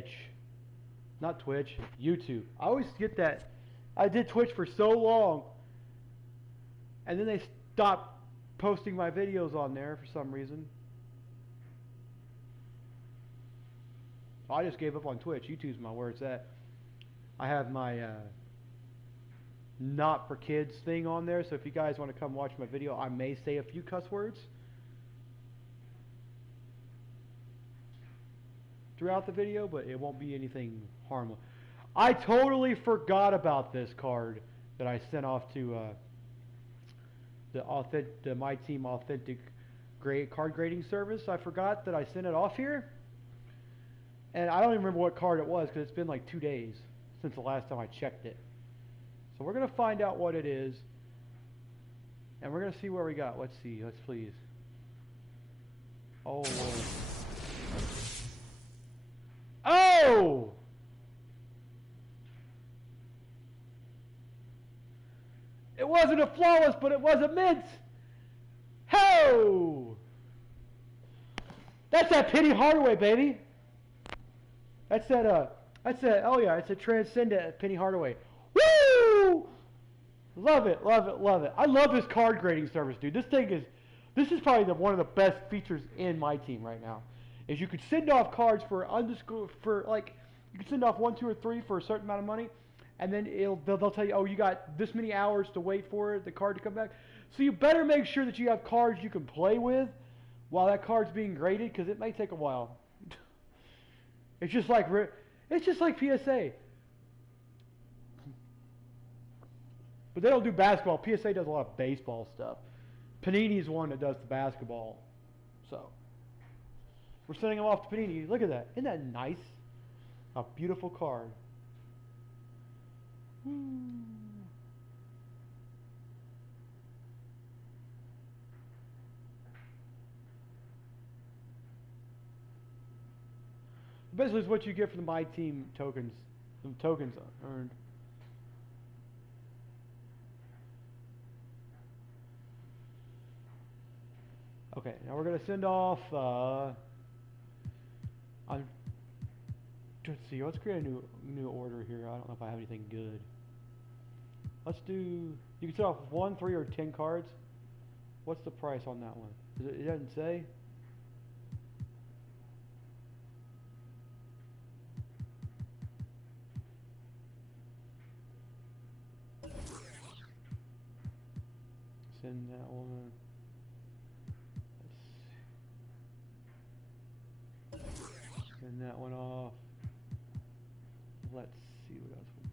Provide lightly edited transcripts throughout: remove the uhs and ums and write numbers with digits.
Twitch. Not Twitch, YouTube. I always get that. I did Twitch for so long, and then they stopped posting my videos on there for some reason. So I just gave up on Twitch. YouTube's where it's at. I have my not for kids thing on there, so if you guys want to come watch my video, I may say a few cuss words throughout the video, but it won't be anything harmless. I totally forgot about this card that I sent off to the My Team Authentic card grading service. I forgot that I sent it off here, and I don't even remember what card it was because it's been like 2 days since the last time I checked it. So we're gonna find out what it is, and we're gonna see where we got. Let's see. Let's please. Oh. Oh! It wasn't a flawless, but it was a mint. Ho! That's that Penny Hardaway, baby. That's that. Oh yeah, it's a transcendent Penny Hardaway. Woo! Love it, love it, love it. I love this card grading service, dude. This is probably one of the best features in My Team right now. Is you could send off cards you can send off 1, 2, or 3 for a certain amount of money, and then they'll tell you, oh, you got this many hours to wait for the card to come back. So you better make sure that you have cards you can play with while that card's being graded, because it may take a while. It's just like PSA. But they don't do basketball. PSA does a lot of baseball stuff. Panini's one that does the basketball. So we're sending them off to Panini. Look at that. Isn't that nice? A beautiful card. Basically, it's what you get from the My Team tokens. Some tokens earned. Okay, now we're gonna send off. Let's see. Let's create a new order here. I don't know if I have anything good. Let's do. You can send off 1, 3, or 10 cards. What's the price on that one? It doesn't say. Send that one. Send that one off. Let's see what else we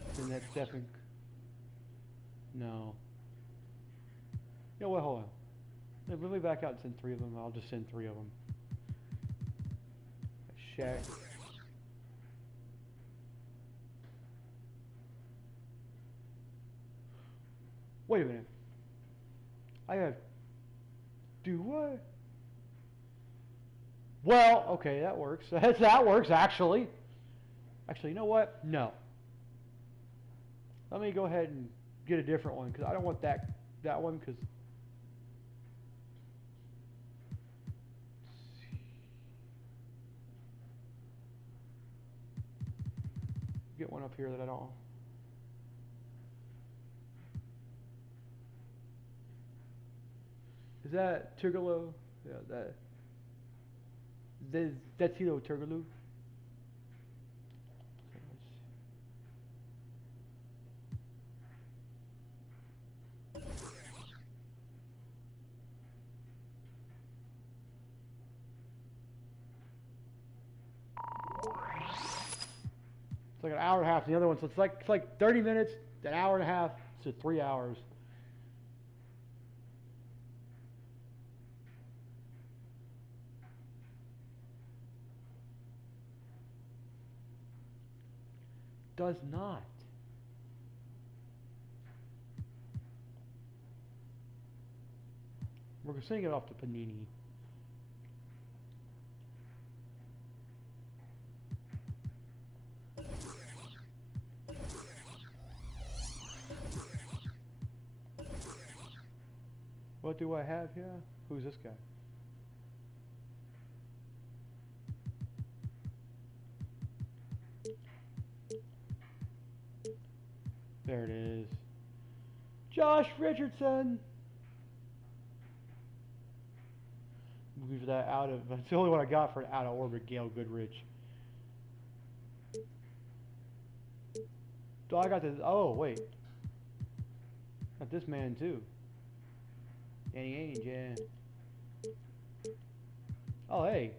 got. Send that Stephen. No. Yeah, well, hold on. Let me back out and send 3 of them. I'll just send 3 of them. Shaq. Wait a minute. I have. Do what? Well, okay, that works. That works, actually. Actually, you know what? No. Let me go ahead and get a different one, because I don't want that one, because... Get one up here that I don't... Is that Turgolo? Yeah, that's Hilo Turgolo. It's like an hour and a half. The other one, so it's like 30 minutes, an hour and a half to 3 hours. Does not. We're sending it off to Panini. What do I have here? Who's this guy? There it is. Josh Richardson. Move that out of. That's the only one I got for an out of orbit. Gail Goodrich. Oh, I got this. Oh wait, got this man too. Danny Ainge, yeah. Oh hey.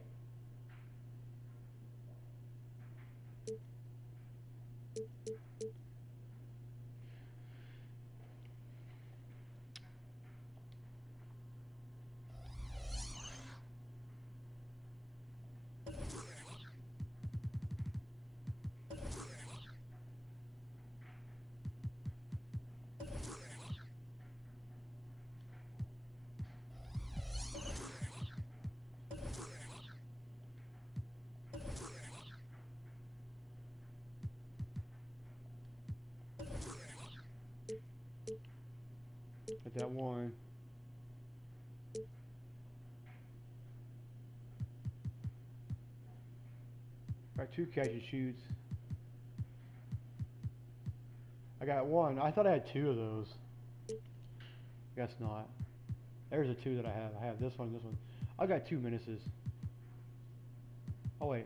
Got that one. Got 2 catch and shoots. I got one. I thought I had 2 of those. Guess not. There's the 2 that I have. I have this one and this one. I got 2 menaces. Oh wait.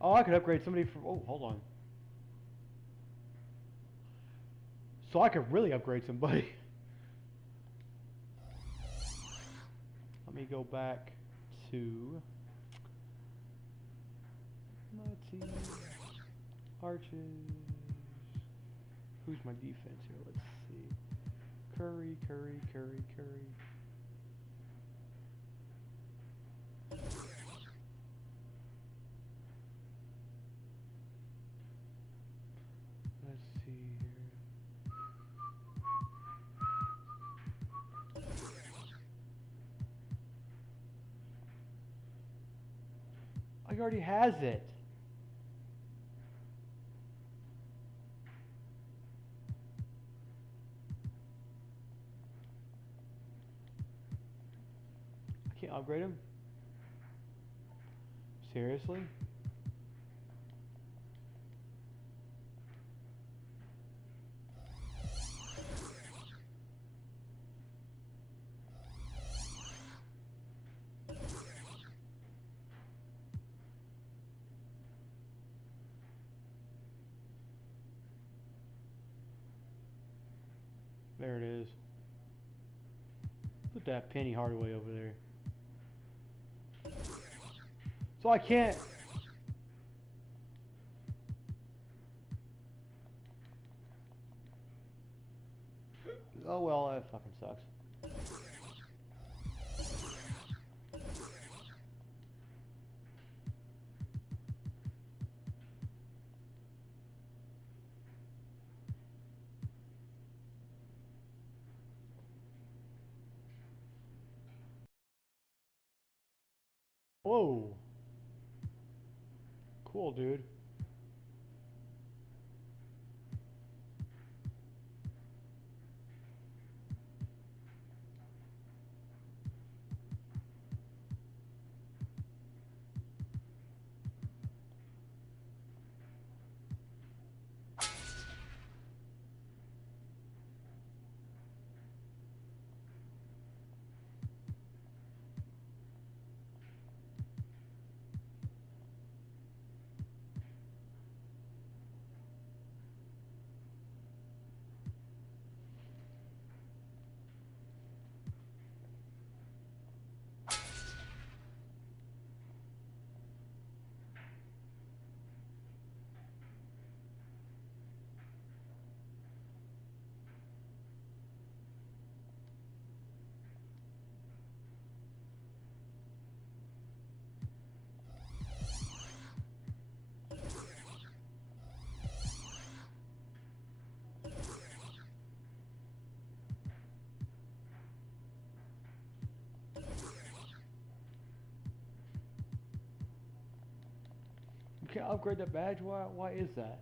Oh, I could upgrade somebody from. Oh, hold on. So I could really upgrade somebody. Let me go back to my team. Arches. Who's my defense here? Let's see. Curry. Let's see here. He already has it. I can't upgrade him? Seriously? There it is. Put that Penny Hardaway over there. So I can't. Oh well, that fucking sucks. Whoa. Cool, dude. You can't upgrade that badge? Why is that?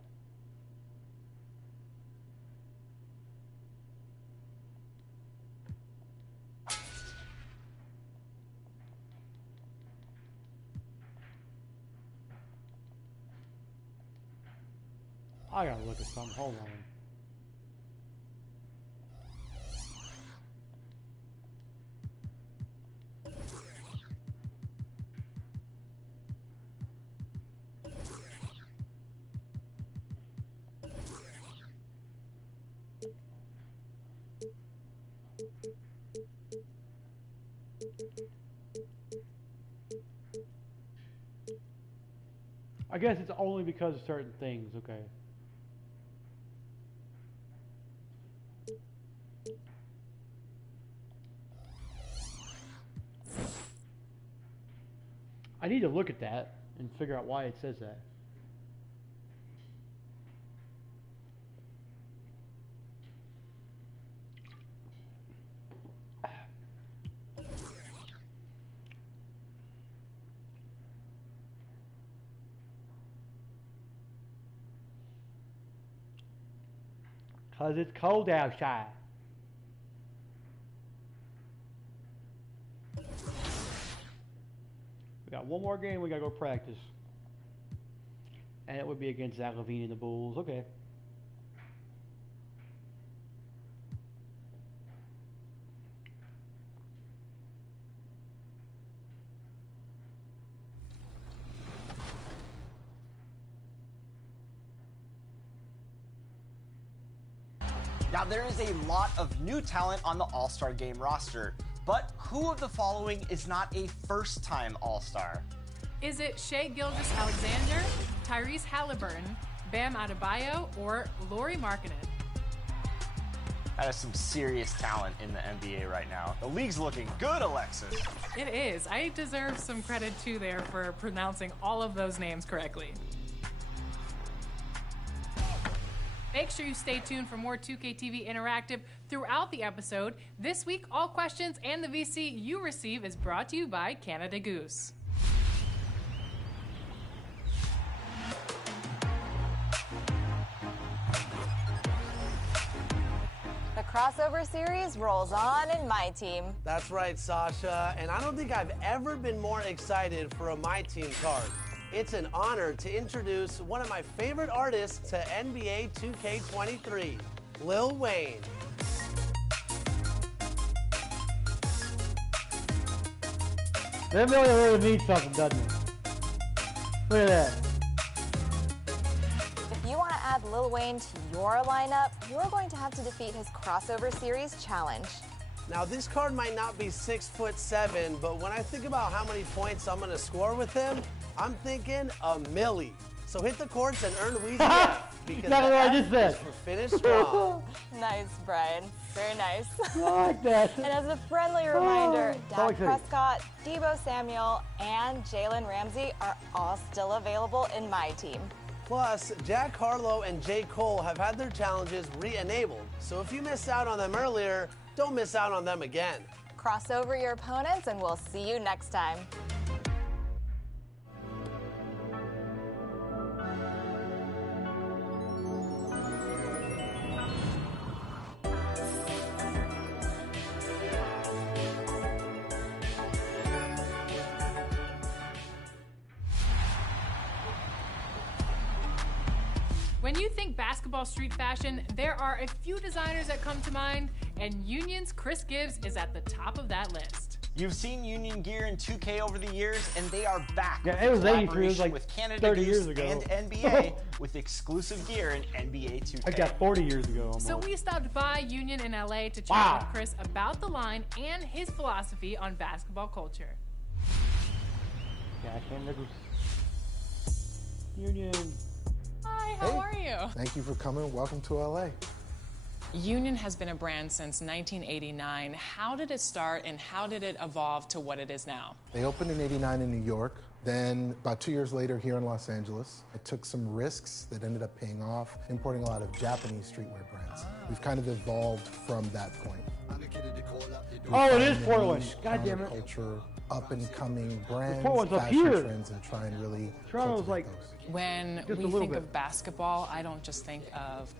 I gotta look at something. Hold on. I guess it's only because of certain things. Okay. I need to look at that and figure out why it says that. Because it's cold outside. We got one more game we got to go practice. And it would be against Zach LaVine and the Bulls. Okay. Now, there is a lot of new talent on the All-Star Game roster, but who of the following is not a first-time All-Star? Is it Shai Gilgeous-Alexander, Tyrese Halliburton, Bam Adebayo, or Lauri Markkanen? That is some serious talent in the NBA right now. The league's looking good, Alexis. It is. I deserve some credit, too, there for pronouncing all of those names correctly. Make sure you stay tuned for more 2K TV Interactive throughout the episode. This week, all questions and the VC you receive is brought to you by Canada Goose. The crossover series rolls on in my team. That's right, Sasha, and I don't think I've ever been more excited for a My Team card. It's an honor to introduce one of my favorite artists to NBA 2K23, Lil Wayne. That really means something, doesn't it? Look at that. If you want to add Lil Wayne to your lineup, you're going to have to defeat his crossover series challenge. Now, this card might not be 6'7", but when I think about how many points I'm going to score with him, I'm thinking a milli. So hit the courts and earn Wheezy F, because Exactly what I just said. is for finish strong. Nice, Brian. Very nice. I like that. And as a friendly reminder, so Dak excited. Prescott, Deebo Samuel, and Jalen Ramsey are all still available in my team. Plus, Jack Harlow and J. Cole have had their challenges re-enabled. So if you missed out on them earlier, don't miss out on them again. Cross over your opponents, and we'll see you next time. When you think basketball street fashion, there are a few designers that come to mind, and Union's Chris Gibbs is at the top of that list. You've seen Union gear in 2K over the years, and they are back Yeah, with it was 83, it was collaboration like with Canada 30 Goose years ago. and NBA with exclusive gear in NBA 2K. I got 40 years ago almost. So we stopped by Union in LA to chat Wow. with Chris about the line and his philosophy on basketball culture. Yeah, I can't remember. Union. Hi, how are you? Thank you for coming. Welcome to LA. Union has been a brand since 1989. How did it start and how did it evolve to what it is now? They opened in '89 in New York. Then about 2 years later here in Los Angeles. I took some risks that ended up paying off, importing a lot of Japanese streetwear brands. We've kind of evolved from that point. Oh, it is We find Portland. niche God damn it. counterculture, up-and-coming brands, Portland's up fashion here. trends, and try and really Toronto's cultivate like those. When Just a we little think bit. of basketball, I don't just think of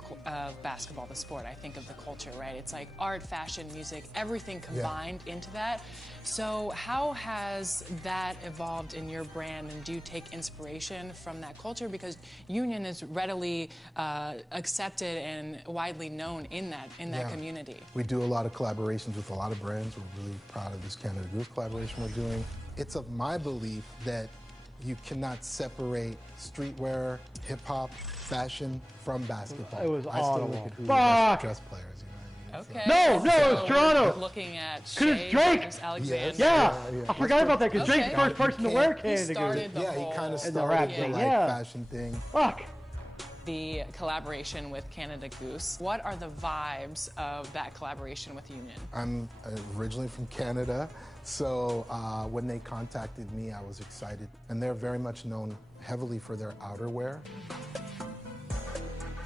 basketball, the sport. I think of the culture, right? It's like art, fashion, music, everything combined into that. So how has that evolved in your brand, and do you take inspiration from that culture? Because Union is readily accepted and widely known in that community. We do a lot of collaborations with a lot of brands. We're really proud of this Canada Goose collaboration we're doing. It's of my belief that you cannot separate streetwear, hip hop, fashion from basketball. It was I still audible. look at who the Fuck! best dress players. You know, Okay. No, it was So Toronto. we're looking at 'Cause Shea it's Drake. versus Alexander. Yeah, I forgot about that because Drake's the first person to wear He Canada Goose. started the Yeah, he whole kind of And the rap started the thing, like yeah. fashion thing. Fuck. the collaboration with Canada Goose. What are the vibes of that collaboration with Union? I'm originally from Canada, so when they contacted me, I was excited. And they're very much known heavily for their outerwear.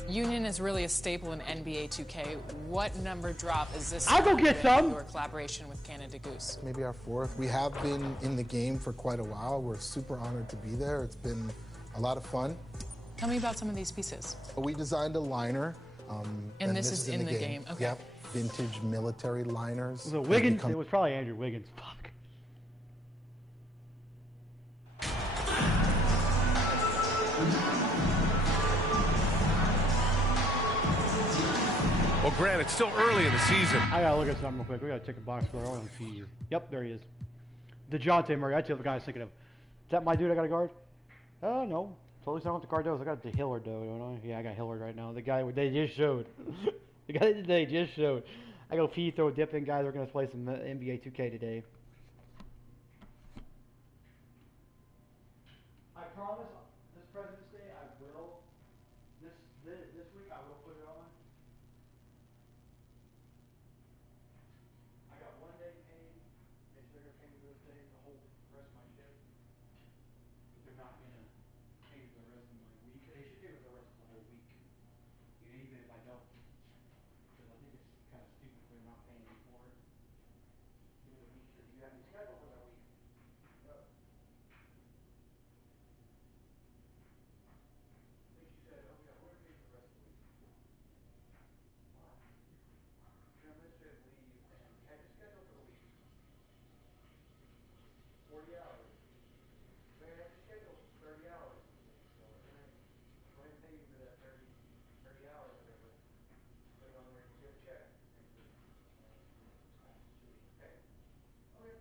Union is really a staple in NBA 2K. What number drop is this? I'll go get some. Your collaboration with Canada Goose. Maybe our fourth. We have been in the game for quite a while. We're super honored to be there. It's been a lot of fun. Tell me about some of these pieces. We designed a liner. And this is in the game. Okay. Yep. Vintage military liners. Was it Wiggins? It was probably Andrew Wiggins. Fuck. Well, Grant, it's still early in the season. I gotta look at something real quick. We gotta take a box score. I want to see you. Yep, there he is. DeJounte Murray. That's the other guy I was thinking of. Is that my dude I gotta guard? Oh, no. Totally not what the guard does. I got the Hillard, though, don't I? Yeah, I got Hillard right now. The guy they just showed. The guy that they just showed. I go feed, throw, dip in guys. We're gonna play some NBA 2K today. I promise this President's Day I will. This week I will put it on. I got 1 day paid. They're gonna pay me for this day, the whole rest of my shift. But they're not gonna pay me for the rest of my week. They should pay me for the rest of the whole week. Even if I don't. Because I think it's kind of stupid if they're not paying me for it. Give it a week because you have me scheduled for that week. Yep. I think she said, oh yeah, we're gonna pay for the rest of the week. Why? Your administrative leave and we had you scheduled for the week. 40 hours. We had you scheduled for 30 hours. So we're gonna go ahead and pay you for that 30 hours or whatever. Put it on there and you get a check next week. Okay? Okay.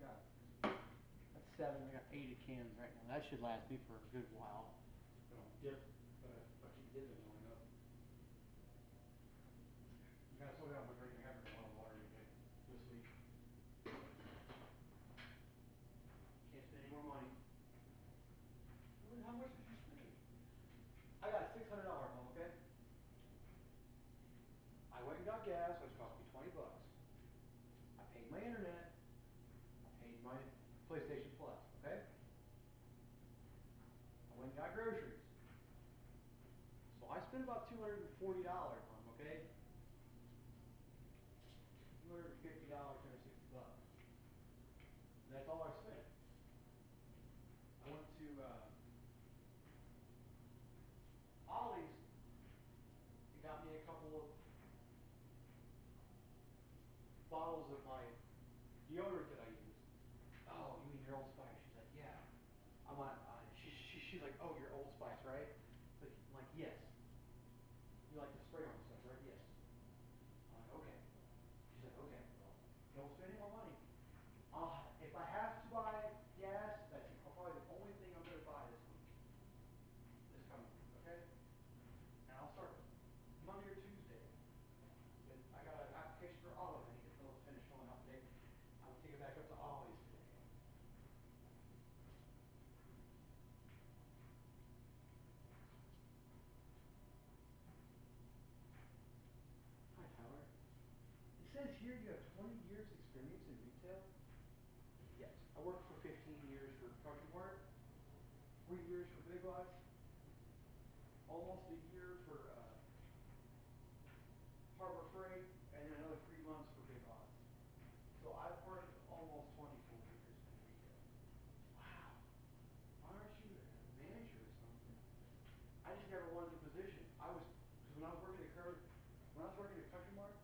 Got it. That's 7. I got 8 cans right now. That should last me for a good while. But I'll dip. But if I keep dipping, it'll go. You gotta slow down by drinking. I gotta drink a lot of water today. This week. Can't spend any more money. How much did you spend? I got $600, Mom, okay? I went and got gas, which cost me 20 bucks. I paid my internet. I paid my PlayStation Plus, okay? I went and got groceries. So I spent about $240, Mom, okay? $250, $260. That's all I spent. I went to Ollie's. It got me a couple of bottles of my deodorant that I use. Oh, you mean your Old Spice? She's like, yeah. I'm like, she's like, oh, your Old Spice, right? I'm like, yes. You like the spray on stuff, right? Yes. I'm like, okay. She's like, okay, well, don't spend any more money. If I have to buy gas, that's probably the only thing I'm going to buy this week. This coming week, okay? And I'll start Monday or Tuesday. But I got an application for Ollie's. I need to finish filling out today. I'm going to take it back up to Ollie's today. Hi, Tyler. It says here you have 20 years experience in retail. Yes. I worked for 15 years for Country Mart, 3 years for Big Lots, almost a year for Harbor Freight, and then another 3 months for Big Lots. So I've worked almost 20 full years in retail. Wow. Why aren't you a manager or something? I just never wanted the position. Because when I was working at Country Mart,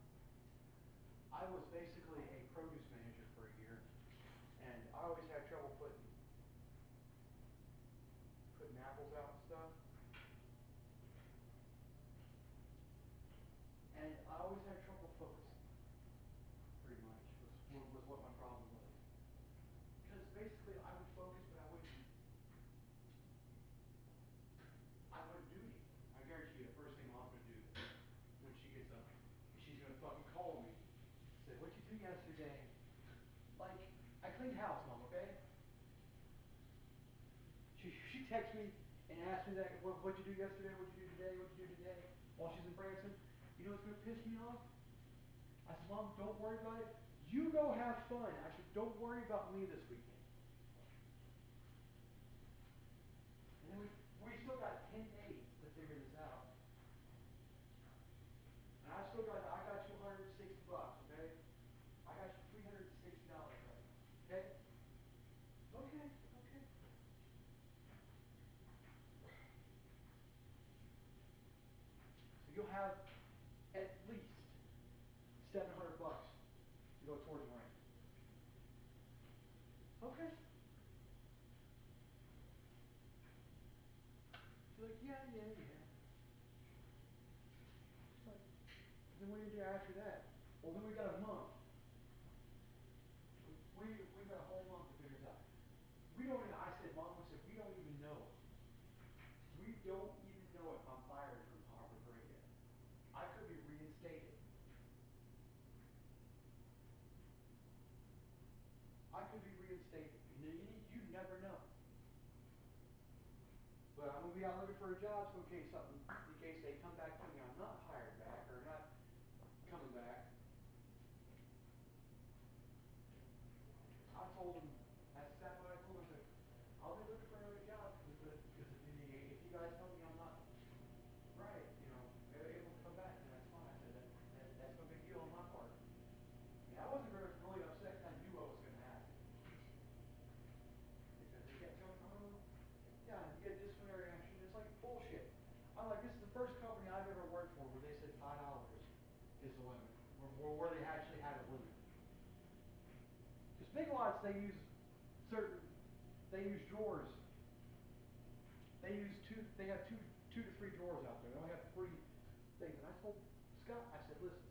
I was basically a produce manager for a year, and I always had trouble putting apples out and stuff. cleaned house, Mom, okay? She texts me and asks me that, what'd you do yesterday, what'd you do today, what'd you do today, while she's in Branson. You know what's going to piss me off? I said, Mom, don't worry about it. You go have fun. I said, don't worry about me this weekend. And then we still got 10 days to figure this out. And I got you $160, okay? I got you $360 right now, okay? Okay. So you'll have at least $700 to go towards the rent. Okay. She's like, yeah. Like, then what do you do after that? Well, then we got a month. We got a whole month to figure this out. We don't even, I said, Mom, we don't even know. We don't even know if I'm fired from Harbor Freight yet. I could be reinstated. You never know. But I'm going to be out looking for a job, so in case they come back to me, I'm not hired back or not coming back. I told them, that's exactly what I told them. I said, I'll be looking for another job because if you guys tell me I'm not right, able to come back, then that's fine. I said, that's no big deal on my part. And I wasn't really upset because I knew what was going to happen. Because they kept telling me, oh, yeah, you get disciplinary action. It's like bullshit. I'm like, this is the first company I've ever worked for where they said $5 is the limit, where they actually had a limit. Because Big Lots, they use drawers. They have two to three drawers out there. They only have 3 things. And I told Scott, I said, listen,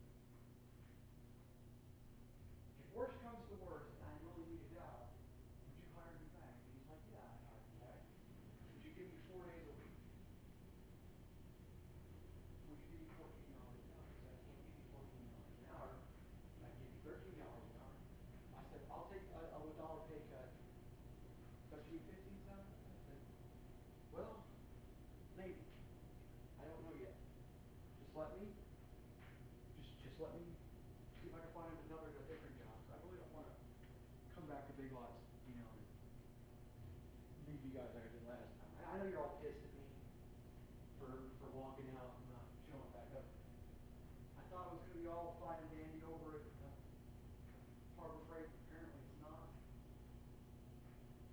if worse comes to worse and I really need a job, would you hire me back? And he's like, yeah, I'd hire you back. Would you give me 4 days a week? Would you give me $14 an hour? I said, I can't give you $14 an hour. I can give you $13 an hour. I said, I'll take a $1 pay cut. But you 15 cents? I said, well, maybe. I don't know yet. Just let me see if I can find a different job. I really don't want to come back to Big Lots, and leave you guys like I did last time. I know you're all pissed at me for walking out and not showing back up. I thought it was going to be all fine and dandy over at Harbor Freight. Apparently it's not.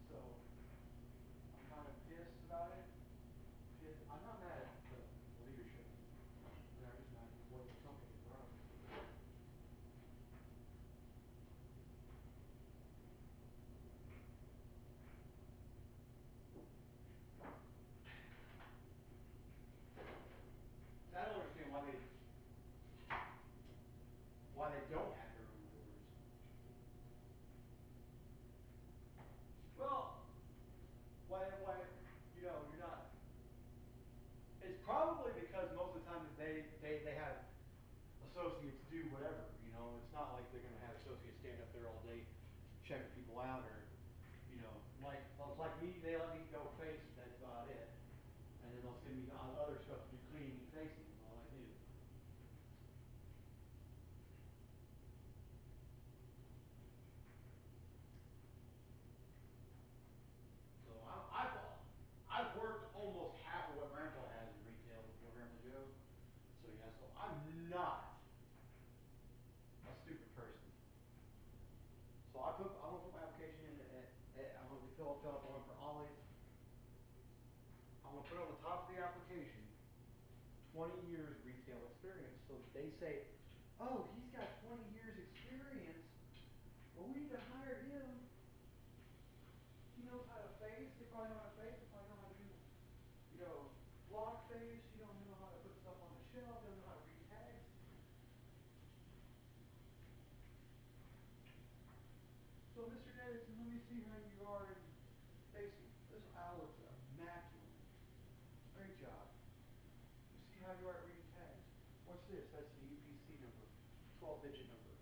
So I'm kind of pissed about it. I'm not mad at the leadership. I'm just mad at what the company is running. I don't understand why they don't have their own doors. Well, why you're not. It's probably because most of the time that they have associates do whatever. It's not like they're going to have associates stand up there all day checking people out, or like me, they let me go face. That's about it. And then they'll send me other stuff to do cleaning and facing. Is all I do. So I've worked almost half of what Grandpa has in retail before Grandpa Joe. So yeah, so I'm not a stupid person. So I'm gonna put my application in I'm gonna fill out the one for Ollie's. I'm gonna put on the top of the application 20 years retail experience. So if they say, oh, he's got 20 years experience, well, we need to hire him. He knows how to face. They probably know how to face. They probably know how to do, block face. You don't know how to put stuff on the shelf. Doesn't know how to read tags. So, Mr. Davidson, let me see how you are in facing. This owl looks immaculate. Great job. Let's see how you are at reading tags. What's this? That's the UPC number, 12-digit number.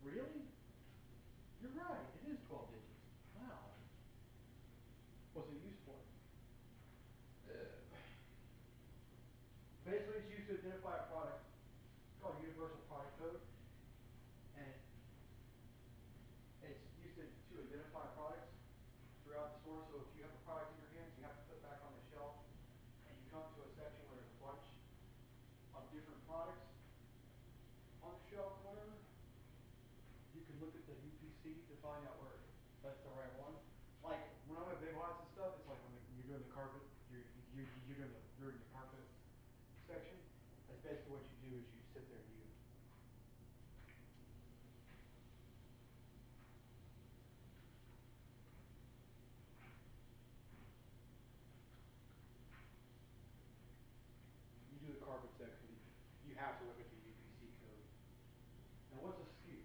Really? You're right. to identify products throughout the store. So if you have a product in your hand, you have to put it back on the shelf, and you come to a section where there's a bunch of different products on the shelf or whatever, you can look at the UPC to find out where that's the right one. Like when I'm at Big Lots and stuff, it's like when you're doing the carpet, you're doing the carpet section. That's basically what you do is you sit there and you do the carpet section. You have to look at the UPC code. Now what's a SKU?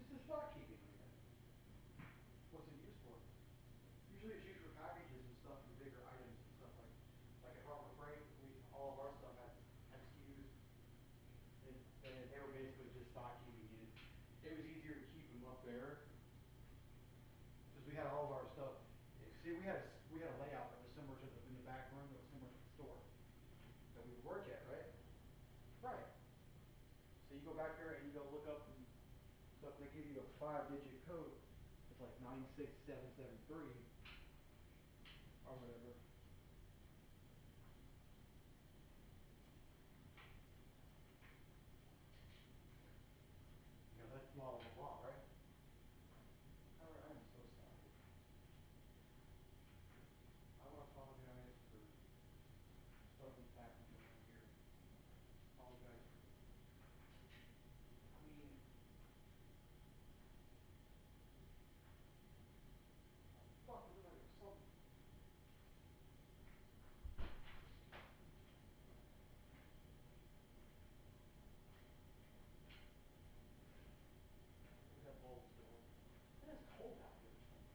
Just a stock keeping, man. What's it used for? Usually it's used for packages and stuff and bigger items and stuff like at Harbor Freight, all of our stuff had SKUs. And they were basically just stock keeping units. It was easier to keep them up there because we had all of our stuff. See, we had a layout that was similar to in the back room that was similar to the store that we would work at, right? Right. So you go back there and you go look up and stuff. They give you a 5-digit code. It's like 96773 or whatever. You know, that's blah blah blah, right? I am so sorry. I want to apologize for stuff that's happened around here. Apologize for. I mean, fuck, is it like something? Look at that bulb still on. It is cold out here or something.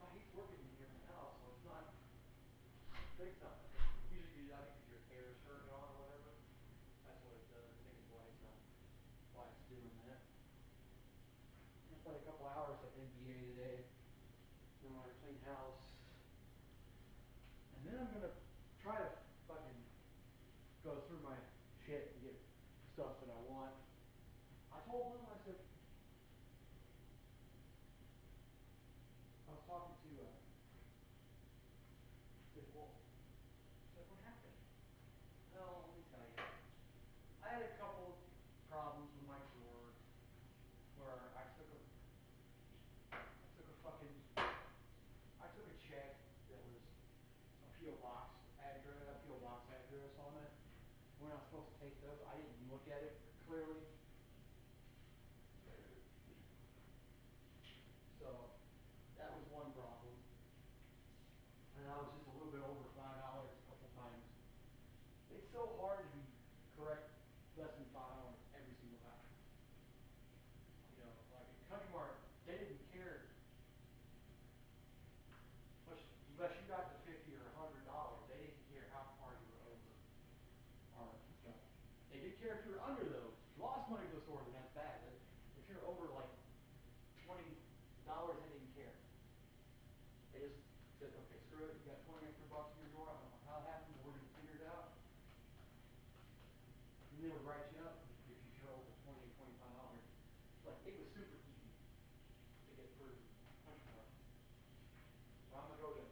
My heat's working in here in the house, so it's not fixed up. Usually, I think if your air is turned on or whatever, that's what it does. I think it's why it's doing that. I played a couple hours of NBA today. Then we're gonna clean house, and then I'm gonna try to fucking go through my shit and get stuff that I want. I told them, I said, I was talking to said, well, what happened? Well, let me tell you. I had a couple problems with my drawer where I took a check that was a P.O. box address on it. When I was supposed to take those, I didn't look at it clearly. So that was one problem. And I was just a little bit over $5 a couple times. It's so hard to be correct less than $5 every single time. You know, like at Country Mart, they didn't care unless you got to $50 or $100. They didn't care how far you were over or stuff. They did care if you were under those. If you lost money it was super easy to get through country club. So I'm gonna go to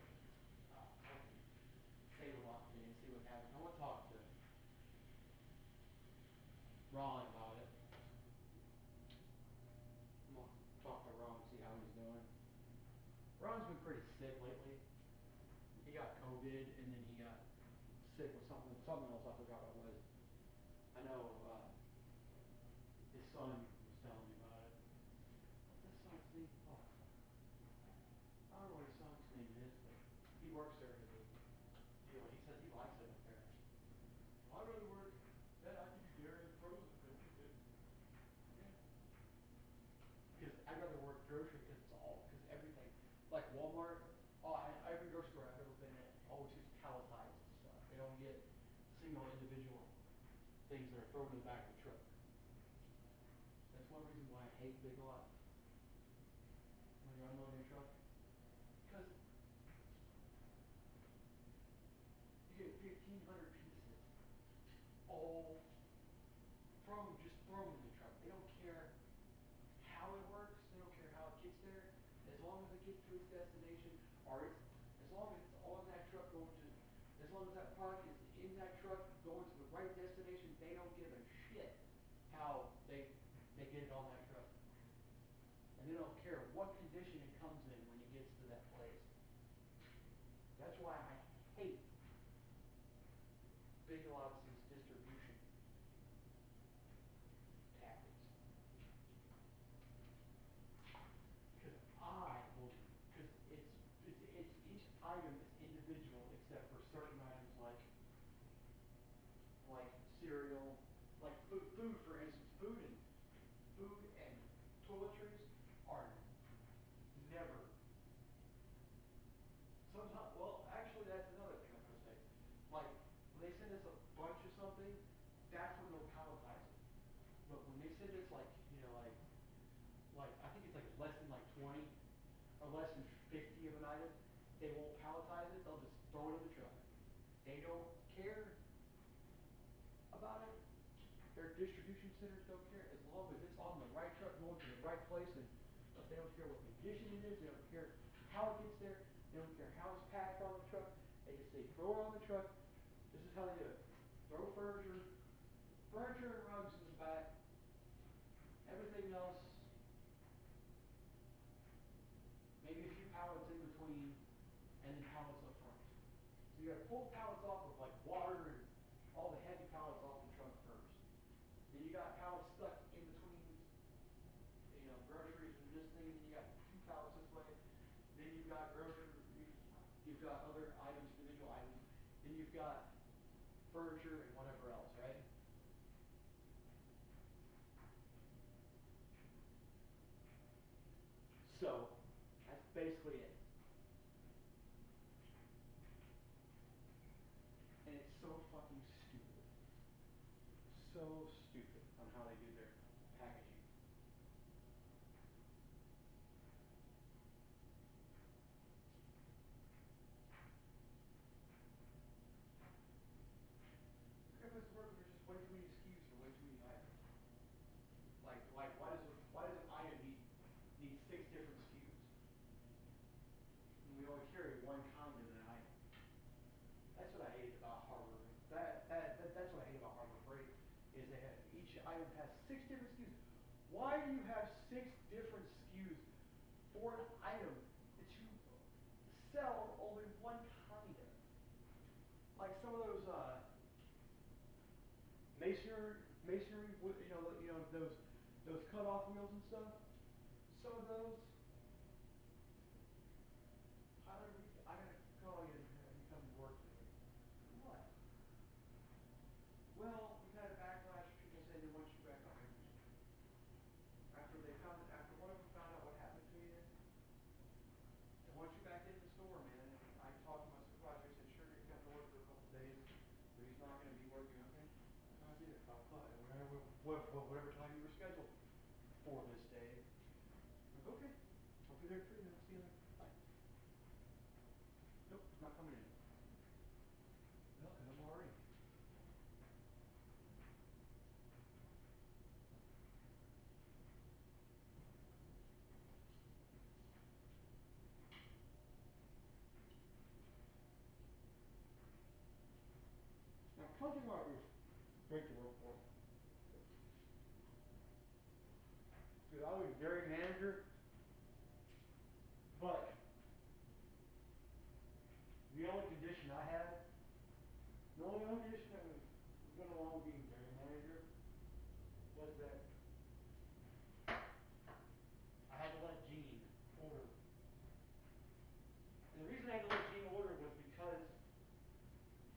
Save a Lot today and see what happens. I want to talk to Ron about it. I'm gonna talk to Ron, see how he's doing. Ron's been pretty sick lately. He got COVID and then he got sick with something else. I forgot what it was. I know his son was telling me about it. What's his son's name? Oh, I don't know what his son's name is, but he works there as a dealer. He says he likes it up there. I'd rather work. I can do dairy and frozen. Yeah. Because I'd rather work grocery because everything. Like Walmart, every grocery store I've ever been at always gets palletized stuff. They don't get single individual things that are thrown in the back of the truck. That's one reason why I hate big lots when you're unloading a truck. Because you get 1,500 pieces all just thrown in the truck. They don't care how it works. They don't care how it gets there. As long as it gets to its destination, or as long as it's on that truck as long as that product is in that truck going to the right destination, they don't give a shit how they get it on that truck. And they don't care what condition it comes in when it gets to that place. That's why I hate Big Lots' distribution tactics. Because each item is individual except for certain items like cereal, like food for instance, food and toiletries are never. Sometimes, well, actually, that's another thing I'm going to say. Like when they send us a bunch of something, that's when they'll palletize it. But when they send us like I think it's like less than like 20 or less than 50 of an item, they won't palletize it. They'll just throw it in the truck. They don't care about it. Their distribution centers don't care as long as it's on the right truck going to the right place, and they don't care what condition it is. They don't care how it gets there. They don't care how it's packed on the truck. They just say throw it on the truck. This is how they do it. Throw furniture and rugs in the back. Everything else, maybe a few pallets in between, and then pallets up front. So you got to pull pallets off of like water and all the heavy pallets off the truck first. Then you got pallets stuck in between, groceries and this thing, and then you got 2 pallets this way. Then you've got you've got other items, individual items. Then you've got furniture and whatever else, right? So that's basically it. And it's so fucking stupid. So stupid on how they do their packaging. Because there's just way too many SKUs for way too many items. Like why does an item need 6 different SKUs? And we only carry one kind of an item. That's what I hate about Harbor. That's what I hate about Harbor Freight is each item has 6 different SKUs. Why do you have 6 different SKUs for an item that you sell only one kind of? Like some of those masonry, those cut-off wheels and stuff. Some of those, I gotta call you and you come to work today. What? Well, we've had a backlash. People saying they want you back on here. After one of them found out what happened to you, they want you back in the store, man. And I talked to my supervisor. He said, sure, you come to work for a couple of days, but he's not going to be working. Okay. I did. Whatever time you were scheduled for this day. Like, okay. I'll be there at 3 then. I'll see you later. Bye. Nope, not coming in. Well, because I'm already. Hunting Markers, great to work for. Dude, I was dairy manager, but the only condition I had, the only condition that was went along with being dairy manager was that I had to let Gene order. And the reason I had to let Gene order was because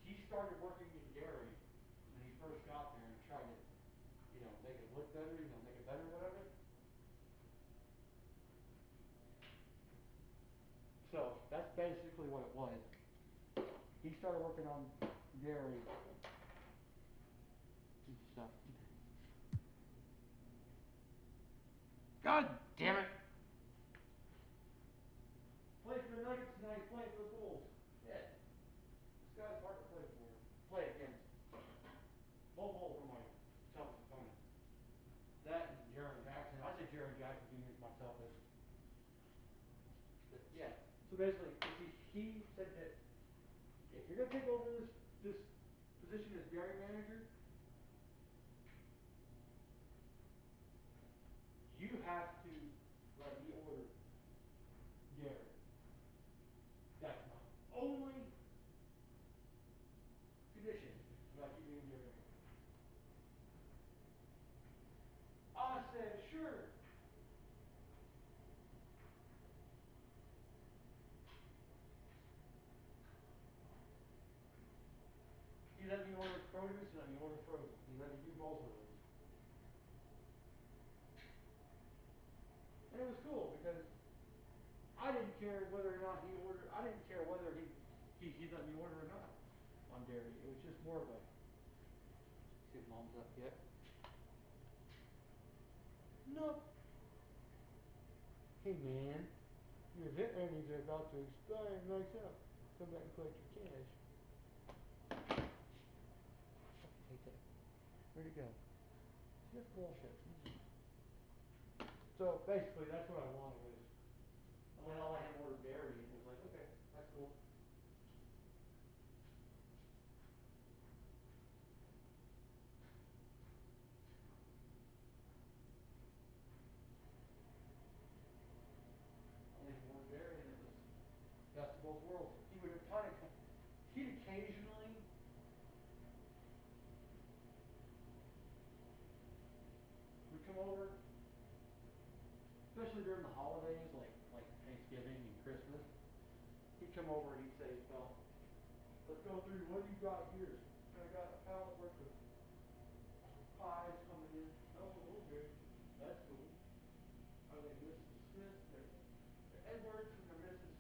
he started working in dairy when he first got there and tried to, make it look better, make it better, whatever. So that's basically what it was. He started working on dairy and stuff. God damn it! Play for the Nuggets tonight, play for the Bulls. Yeah. This guy's hard to play for. Play against. Both are my toughest opponents. That and Jaren Jackson. I say Jaren Jackson Jr. is my toughest. But yeah. So basically, he said that if you're gonna take over this position as dairy manager, you have to let me order dairy. That's my only condition about you being dairy manager. I said, sure. He let me order produce, he let me order frozen. He let me do both of those. And it was cool because I didn't care whether or not he ordered, I didn't care whether he let me order or not on dairy. It was just more of a, see if mom's up yet. Nope. Hey man, your event earnings are about to expire. Nice out. Come back and collect your cash. Take that. Where'd it go? Just bullshit. So basically, that's what I wanted was, I went all I had ordered dairy, and it was like, okay, that's cool. I had ordered dairy, and it was best of both worlds. He would he'd occasionally would come over, especially during the holidays, like Thanksgiving and Christmas. He'd come over and he'd say, well, let's go through, what do you got here? I got a pallet worth of pies coming in. Oh, okay. That's cool. Are they Mrs. Smith? They're Edwards and they're Mrs.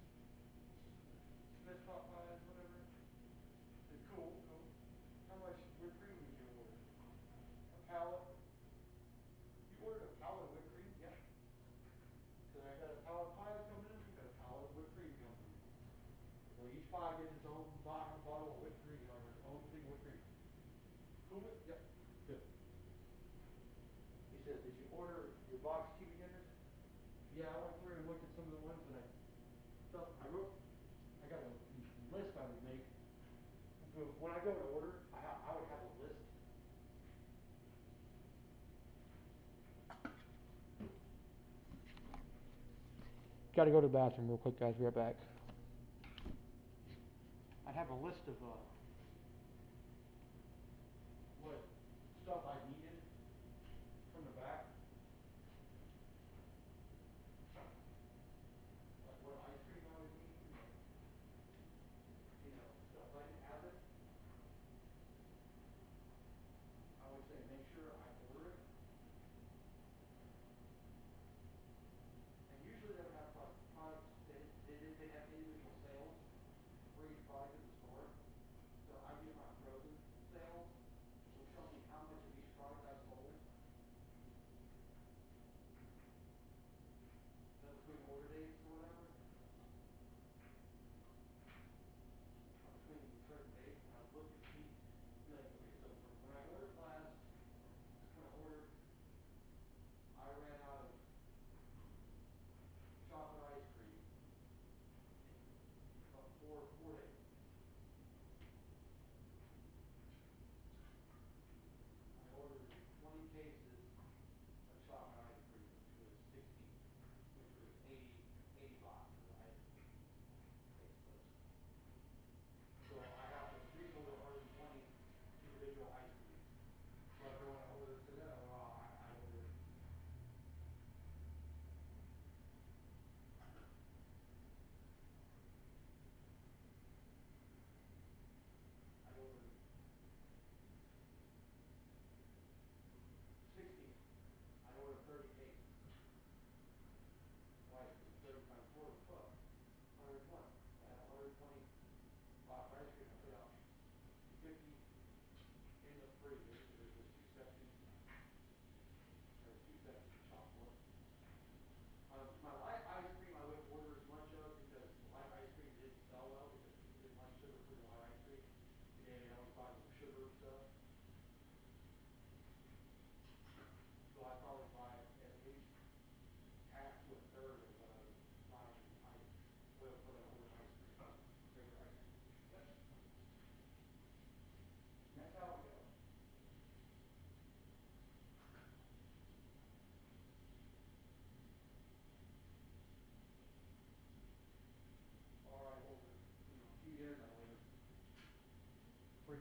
Smith pot pies, whatever. I said, cool. How much whipped cream did you order? A pallet. You ordered a pallet of whipped cream? Yeah. So I got a pallet of pies coming in, we got a pallet of whipped cream coming in. So each pie gets its own bottle of whipped cream, or its own thing of whipped cream. Cool with? Yep. Good. He says, did you order your box TV dinners? Yeah, I went through and looked at some of the ones that I got a list I would make. When I go to order, I would have a list. Got to go to the bathroom real quick, guys. Be right back. I'd have a list of what stuff I needed from the back. Like what ice cream I would need, stuff. If I didn't have it, I would say make sure I order it. And usually they would have products, they have individual sales for each product at the store.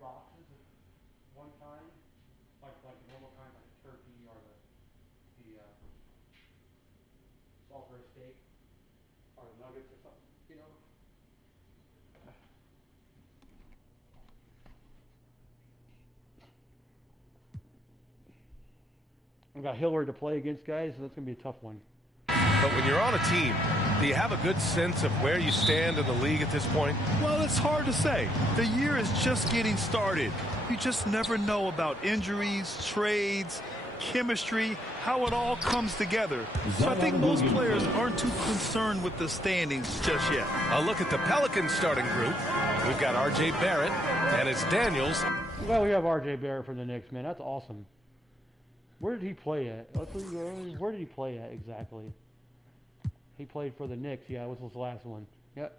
boxes at one time, like the normal kind, like a turkey or the Salisbury steak or the nuggets or something, you know. I've got Hillary to play against, guys, so that's going to be a tough one. But when you're on a team, do you have a good sense of where you stand in the league at this point? Well, it's hard to say. The year is just getting started. You just never know about injuries, trades, chemistry, how it all comes together. So I think most players aren't too concerned with the standings just yet. A look at the Pelicans starting group. We've got R.J. Barrett, and it's Daniels. Well, we have R.J. Barrett for the Knicks, man. That's awesome. Where did he play at? Where did he play at exactly? He played for the Knicks. Yeah, what was the last one? Yep.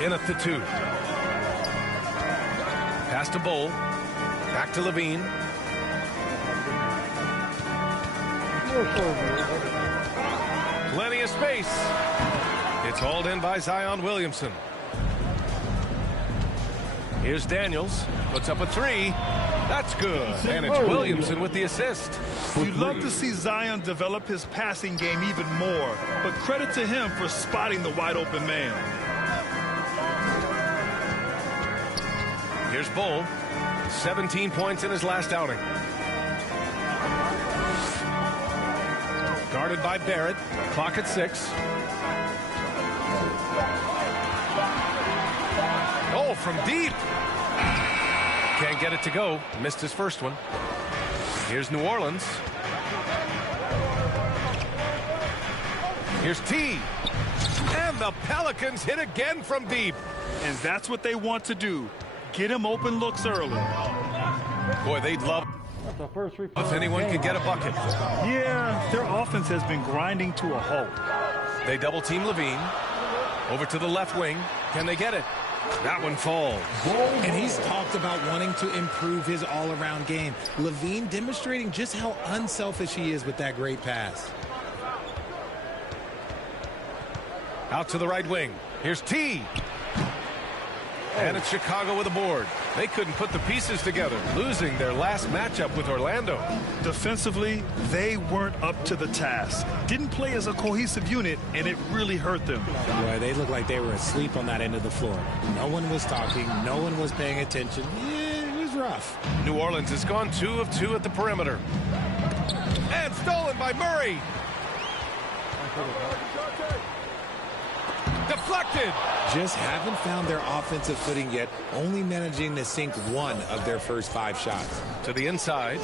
In at the 2. Pass to Bull. Back to Levine. Plenty of space. It's hauled in by Zion Williamson. Here's Daniels. Puts up a 3. That's good. And it's Williamson with the assist. You'd love to see Zion develop his passing game even more, but credit to him for spotting the wide open man. Here's Bull. 17 points in his last outing. Guarded by Barrett. Clock at 6. Oh, from deep. Can't get it to go. Missed his first one. Here's New Orleans. Here's T. And the Pelicans hit again from deep. And that's what they want to do. Get him open looks early. Boy, they'd love the first if anyone could get a bucket. Yeah, their offense has been grinding to a halt. They double team Levine. Over to the left wing. Can they get it? That one falls. And he's talked about wanting to improve his all-around game. Levine demonstrating just how unselfish he is with that great pass. Out to the right wing. Here's T. And it's Chicago with a board. They couldn't put the pieces together, losing their last matchup with Orlando. Defensively, they weren't up to the task. Didn't play as a cohesive unit, and it really hurt them. Boy, they looked like they were asleep on that end of the floor. No one was talking. No one was paying attention. Yeah, it was rough. New Orleans has gone 2 of 2 at the perimeter. And stolen by Murray. Deflected. Just haven't found their offensive footing yet, only managing to sink 1 of their first 5 shots. To the inside.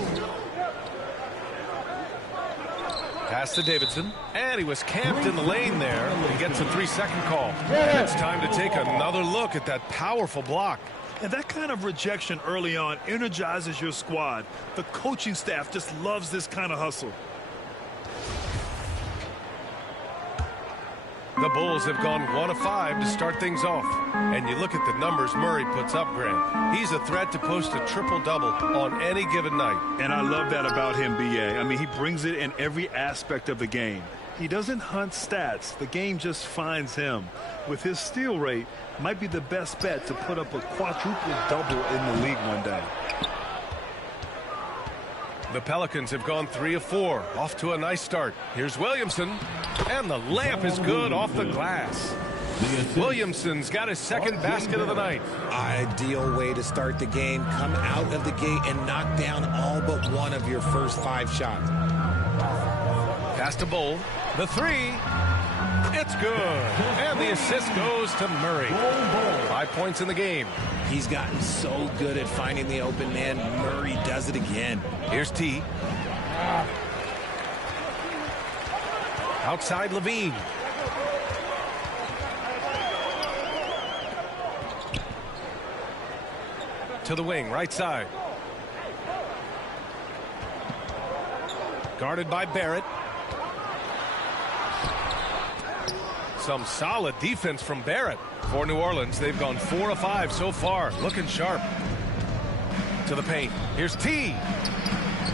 Pass to Davidson. And he was camped in the lane there. He gets a 3-second call. And it's time to take another look at that powerful block. And that kind of rejection early on energizes your squad. The coaching staff just loves this kind of hustle. The Bulls have gone 1 of 5 to start things off. And you look at the numbers Murray puts up, Grant. He's a threat to post a triple-double on any given night. And I love that about him, B.A. I mean, he brings it in every aspect of the game. He doesn't hunt stats. The game just finds him. With his steal rate, might be the best bet to put up a quadruple-double in the league one day. The Pelicans have gone 3 of 4. Off to a nice start. Here's Williamson. And the layup is good off the glass. Williamson's got his second basket of the night. Ideal way to start the game. Come out of the gate and knock down all but 1 of your first 5 shots. Pass to Bull. The 3. It's good. And the assist goes to Murray. 5 points in the game. He's gotten so good at finding the open man. Murray does it again. Here's T. Outside Levine. To the wing, right side. Guarded by Barrett. Some solid defense from Barrett. For New Orleans, they've gone 4 of 5 so far. Looking sharp. To the paint. Here's T.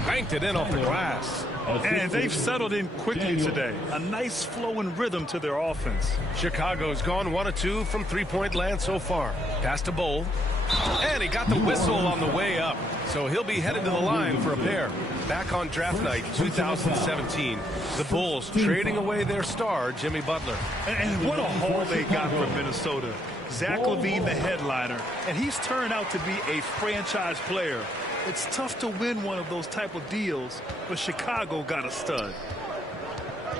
Banked it in off the glass. And they've settled in quickly today. A nice flow and rhythm to their offense. Chicago's gone 1 of 2 from 3-point land so far. Pass to Bull. And he got the whistle on the way up. So he'll be headed to the line for a pair. Back on draft night 2017, the Bulls trading away their star, Jimmy Butler. And what a haul they got from Minnesota. Zach LaVine, the headliner, and he's turned out to be a franchise player. It's tough to win one of those type of deals, but Chicago got a stud.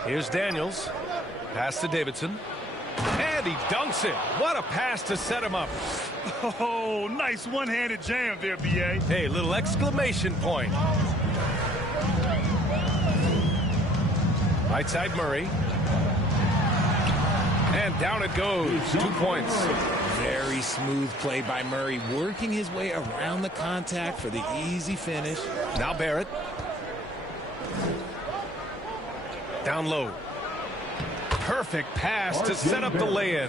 Here's Daniels. Pass to Davidson. And he dunks it. What a pass to set him up. Oh, nice one-handed jam there, B.A. Hey, little exclamation point. Right side Murray. And down it goes. 2 points. Very smooth play by Murray, working his way around the contact for the easy finish. Now Barrett. Down low. Perfect pass to set up the lay-in.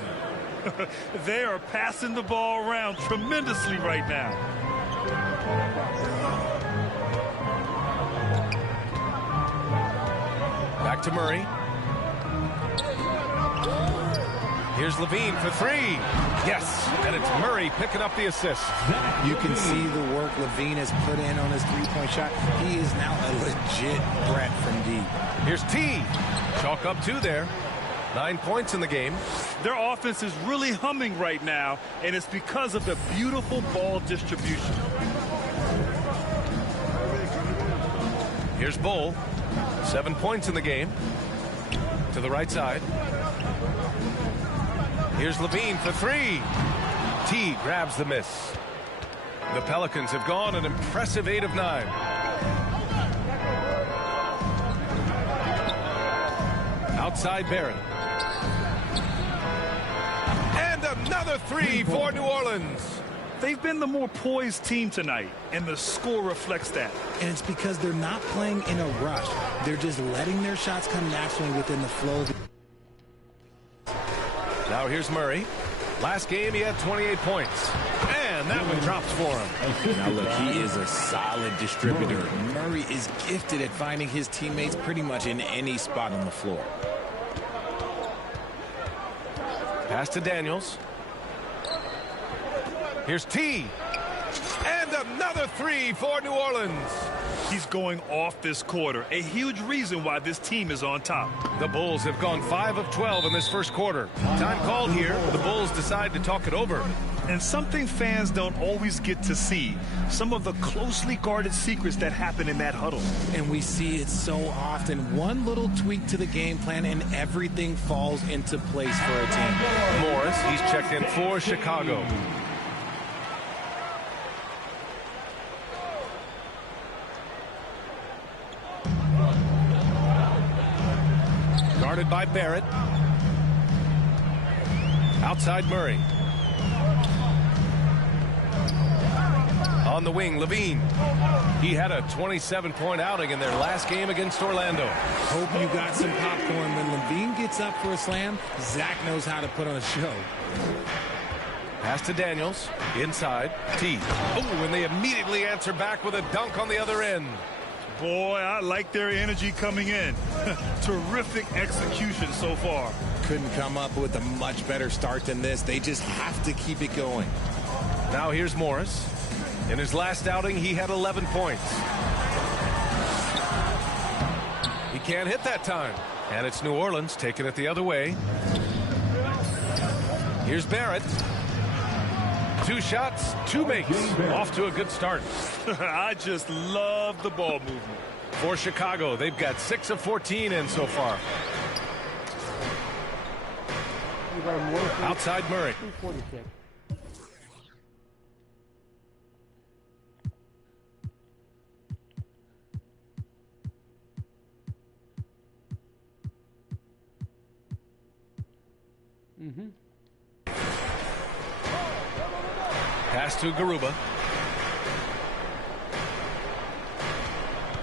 They are passing the ball around tremendously right now. Back to Murray. Here's LaVine for three. Yes, and it's Murray picking up the assist. You can see the work LaVine has put in on his three-point shot. He is now a legit threat from deep. Here's T. Chalk up 2 there. 9 points in the game. Their offense is really humming right now, and it's because of the beautiful ball distribution. Here's Bull. 7 points in the game. To the right side. Here's LaVine for three. T grabs the miss. The Pelicans have gone an impressive 8 of 9. Outside Barrett. And another three for New Orleans. They've been the more poised team tonight, and the score reflects that. And it's because they're not playing in a rush. They're just letting their shots come naturally within the flow. Now here's Murray. Last game he had 28 points. And that one drops for him. Now look, he is a solid distributor. Murray is gifted at finding his teammates pretty much in any spot on the floor. Pass to Daniels. Here's T. And another three for New Orleans. He's going off this quarter. A huge reason why this team is on top. The Bulls have gone 5 of 12 in this first quarter. Time called here. The Bulls decide to talk it over. And something fans don't always get to see. Some of the closely guarded secrets that happen in that huddle. And we see it so often. One little tweak to the game plan and everything falls into place for a team. Morris, he's checked in for Chicago. Guarded by Barrett. Outside Murray. On the wing, LaVine. He had a 27-point outing in their last game against Orlando. Hope you got some popcorn. When LaVine gets up for a slam, Zach knows how to put on a show. Pass to Daniels. Inside. T. Oh, and they immediately answer back with a dunk on the other end. Boy, I like their energy coming in. Terrific execution so far. Couldn't come up with a much better start than this. They just have to keep it going. Now here's Morris. In his last outing, he had 11 points. He can't hit that time. And it's New Orleans taking it the other way. Here's Barrett. 2 shots, 2 makes. Off to a good start. I just love the ball movement. For Chicago, they've got 6 of 14 in so far. Outside Murray. Pass to Garuba.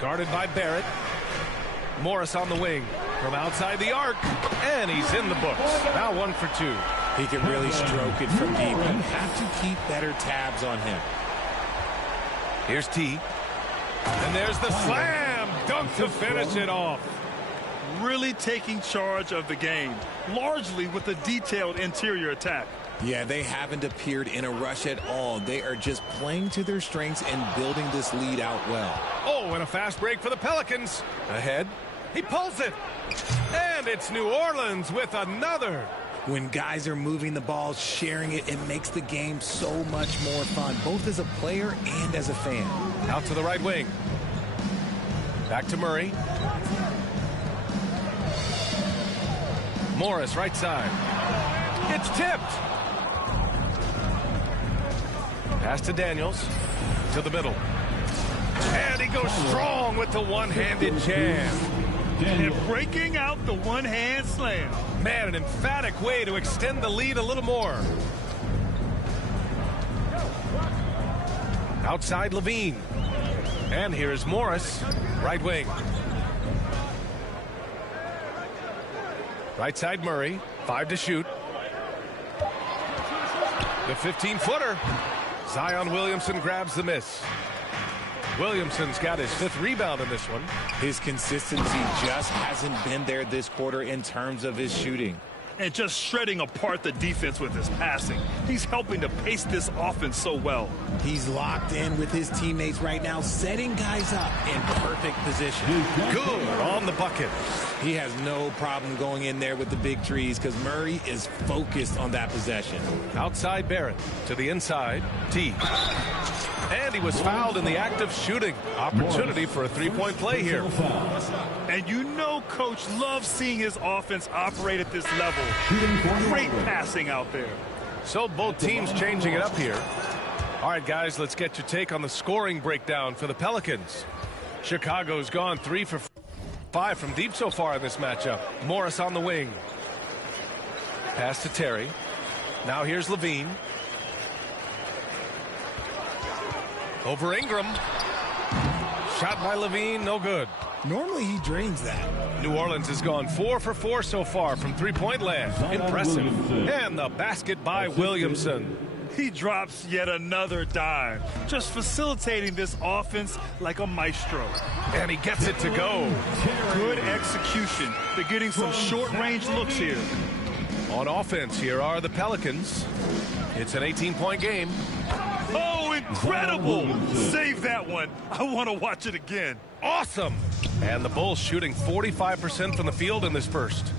Guarded by Barrett. Morris on the wing. From outside the arc. And he's in the books. Now 1 for 2. He can really stroke it from deep. You have to keep better tabs on him. Here's T. And there's the slam dunk to finish it off. Really taking charge of the game. Largely with a detailed interior attack. Yeah, they haven't appeared in a rush at all. They are just playing to their strengths and building this lead out well. Oh, and a fast break for the Pelicans. Ahead. He pulls it. And it's New Orleans with another. When guys are moving the ball, sharing it, it makes the game so much more fun, both as a player and as a fan. Out to the right wing. Back to Murray. Morris, right side. It's tipped. Pass to Daniels. To the middle. And he goes strong with the one-handed jam. And breaking out the one-hand slam. Man, an emphatic way to extend the lead a little more. Outside Levine. And here's Morris, right wing. Right side Murray, 5 to shoot. The 15-footer. Zion Williamson grabs the miss. Williamson's got his 5th rebound in this one. His consistency just hasn't been there this quarter in terms of his shooting. And just shredding apart the defense with his passing. He's helping to pace this offense so well. He's locked in with his teammates right now, setting guys up in perfect position. Good on the bucket. He has no problem going in there with the big trees because Murray is focused on that possession. Outside Barrett to the inside. T. And he was fouled in the act of shooting. Opportunity for a three-point play here. And you know Coach loves seeing his offense operate at this level. Great passing out there. So both teams changing it up here. All right, guys, let's get your take on the scoring breakdown for the Pelicans. Chicago's gone 3 for 5 from deep so far in this matchup. Morris on the wing. Pass to Terry. Now here's Levine. Over Ingram. Shot by Levine, no good. Normally he drains that. New Orleans has gone 4 for 4 so far from three-point land. Impressive. And the basket by Williamson. He drops yet another dime, just facilitating this offense like a maestro. And he gets it to go. Good execution. They're getting some short-range looks here. On offense, here are the Pelicans. It's an 18-point game. Oh, incredible! Save that one. I want to watch it again. Awesome! And the Bulls shooting 45% from the field in this first.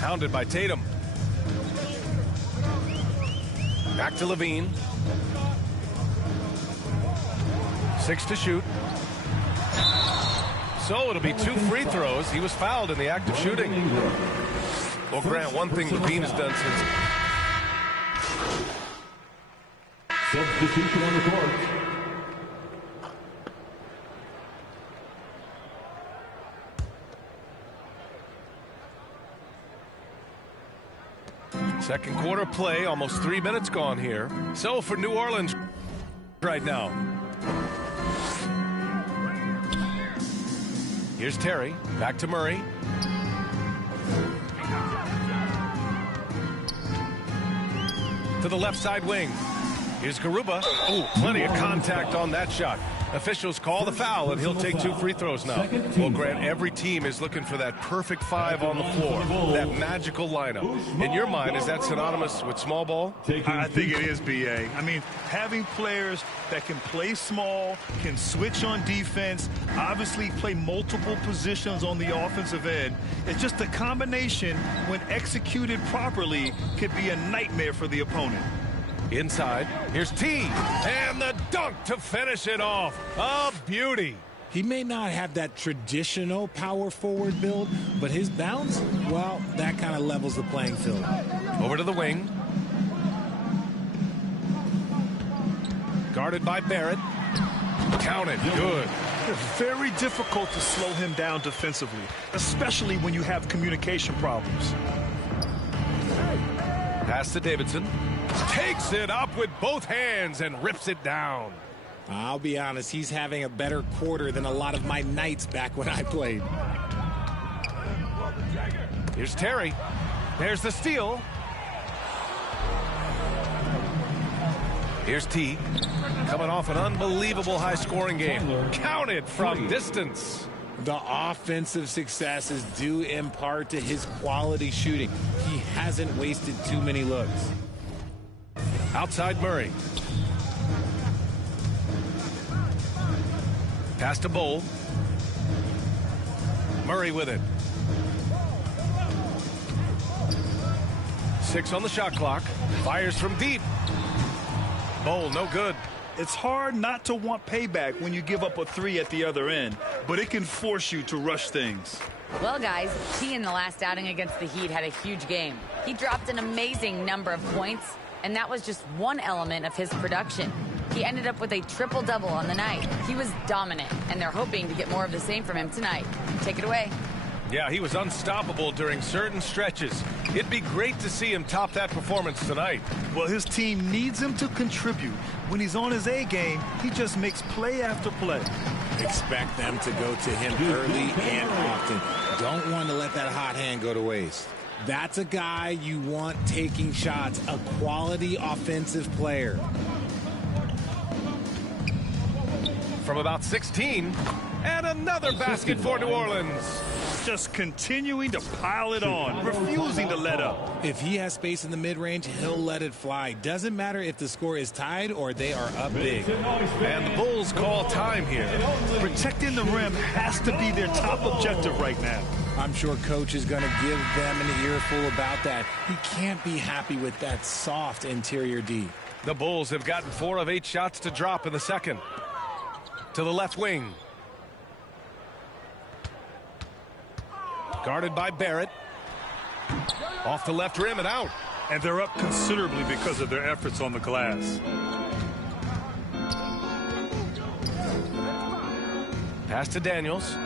Hounded by Tatum. Back to Levine. 6 to shoot. So it'll be 2 free throws. He was fouled in the act of shooting. Well, Grant, one thing Levine has done since... Substitution on the court. Second quarter play, almost 3 minutes gone here. So for New Orleans right now. Here's Terry, back to Murray. To the left side wing. Here's Garuba. Oh, plenty of contact on that shot. Officials call the foul, and he'll take 2 free throws now. Well, Grant, every team is looking for that perfect 5 on the floor, that magical lineup. In your mind, is that synonymous with small ball? I think it is, B.A. I mean, having players that can play small, can switch on defense, obviously play multiple positions on the offensive end. It's just a combination, when executed properly, could be a nightmare for the opponent. Inside, here's T, and the dunk to finish it off. A beauty. He may not have that traditional power forward build, but his bounce, well, that kind of levels the playing field. Over to the wing. Guarded by Barrett. Counted. Good. It's very difficult to slow him down defensively, especially when you have communication problems. Pass to Davidson. Takes it up with both hands and rips it down. I'll be honest, he's having a better quarter than a lot of my nights back when I played. Here's Terry. There's the steal. Here's T. Coming off an unbelievable high-scoring game. Counted from distance. The offensive success is due in part to his quality shooting. He hasn't wasted too many looks. Outside Murray. Pass to Bowl. Murray with it. 6 on the shot clock. Fires from deep. Bowl, no good. It's hard not to want payback when you give up a 3 at the other end, but it can force you to rush things. Well, guys, T in the last outing against the Heat had a huge game. He dropped an amazing number of points, and that was just one element of his production. He ended up with a triple-double on the night. He was dominant, and they're hoping to get more of the same from him tonight. Take it away. Yeah, he was unstoppable during certain stretches. It'd be great to see him top that performance tonight. Well, his team needs him to contribute. When he's on his A game, he just makes play after play. Expect them to go to him early and often. Don't want to let that hot hand go to waste. That's a guy you want taking shots, a quality offensive player. From about 16, and another basket for New Orleans. Just continuing to pile it on, refusing to let up. If he has space in the mid-range, he'll let it fly. Doesn't matter if the score is tied or they are up big. And the Bulls call time here. Protecting the rim has to be their top objective right now. I'm sure coach is going to give them an earful about that. He can't be happy with that soft interior D. The Bulls have gotten 4 of 8 shots to drop in the second. To the left wing. Guarded by Barrett. Off the left rim and out. And they're up considerably because of their efforts on the glass. Pass to Daniels.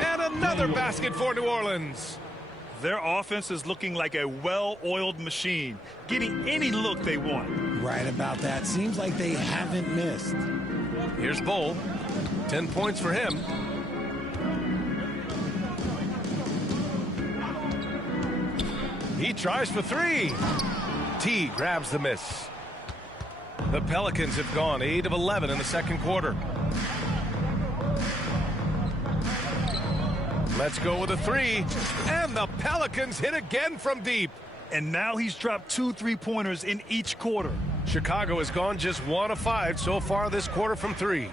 And another basket for New Orleans. Their offense is looking like a well-oiled machine, getting any look they want. Right about that. Seems like they haven't missed. Here's Bowl. 10 points for him. He tries for 3. T grabs the miss. The Pelicans have gone 8 of 11 in the second quarter. Let's go with a 3. And the Pelicans hit again from deep. And now he's dropped 2 3-pointers in each quarter. Chicago has gone just 1 of 5 so far this quarter from 3.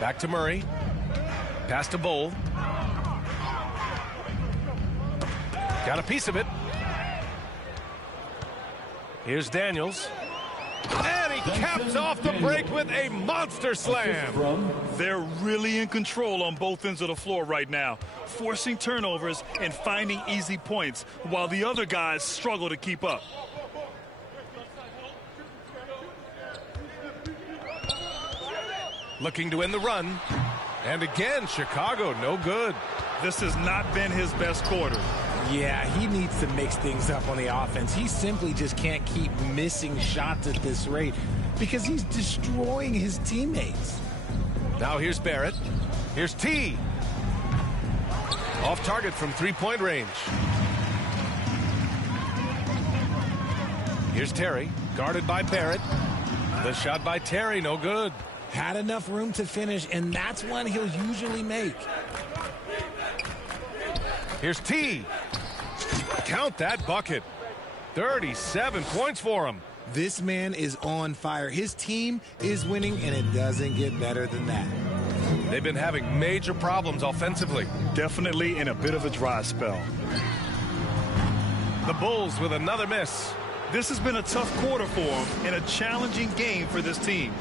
Back to Murray. Pass to Bowl. Got a piece of it. Here's Daniels. And he caps off the break with a monster slam. They're really in control on both ends of the floor right now, forcing turnovers and finding easy points while the other guys struggle to keep up. Looking to win the run. And again, Chicago no good. This has not been his best quarter. Yeah, he needs to mix things up on the offense. He simply just can't keep missing shots at this rate because he's destroying his teammates. Now here's Barrett. Here's T. Off target from 3-point range. Here's Terry, guarded by Barrett. The shot by Terry, no good. Had enough room to finish, and that's one he'll usually make. Here's T. Count that bucket. 37 points for him. This man is on fire. His team is winning, and it doesn't get better than that. They've been having major problems offensively. Definitely in a bit of a dry spell. The Bulls with another miss. This has been a tough quarter for them and a challenging game for this team.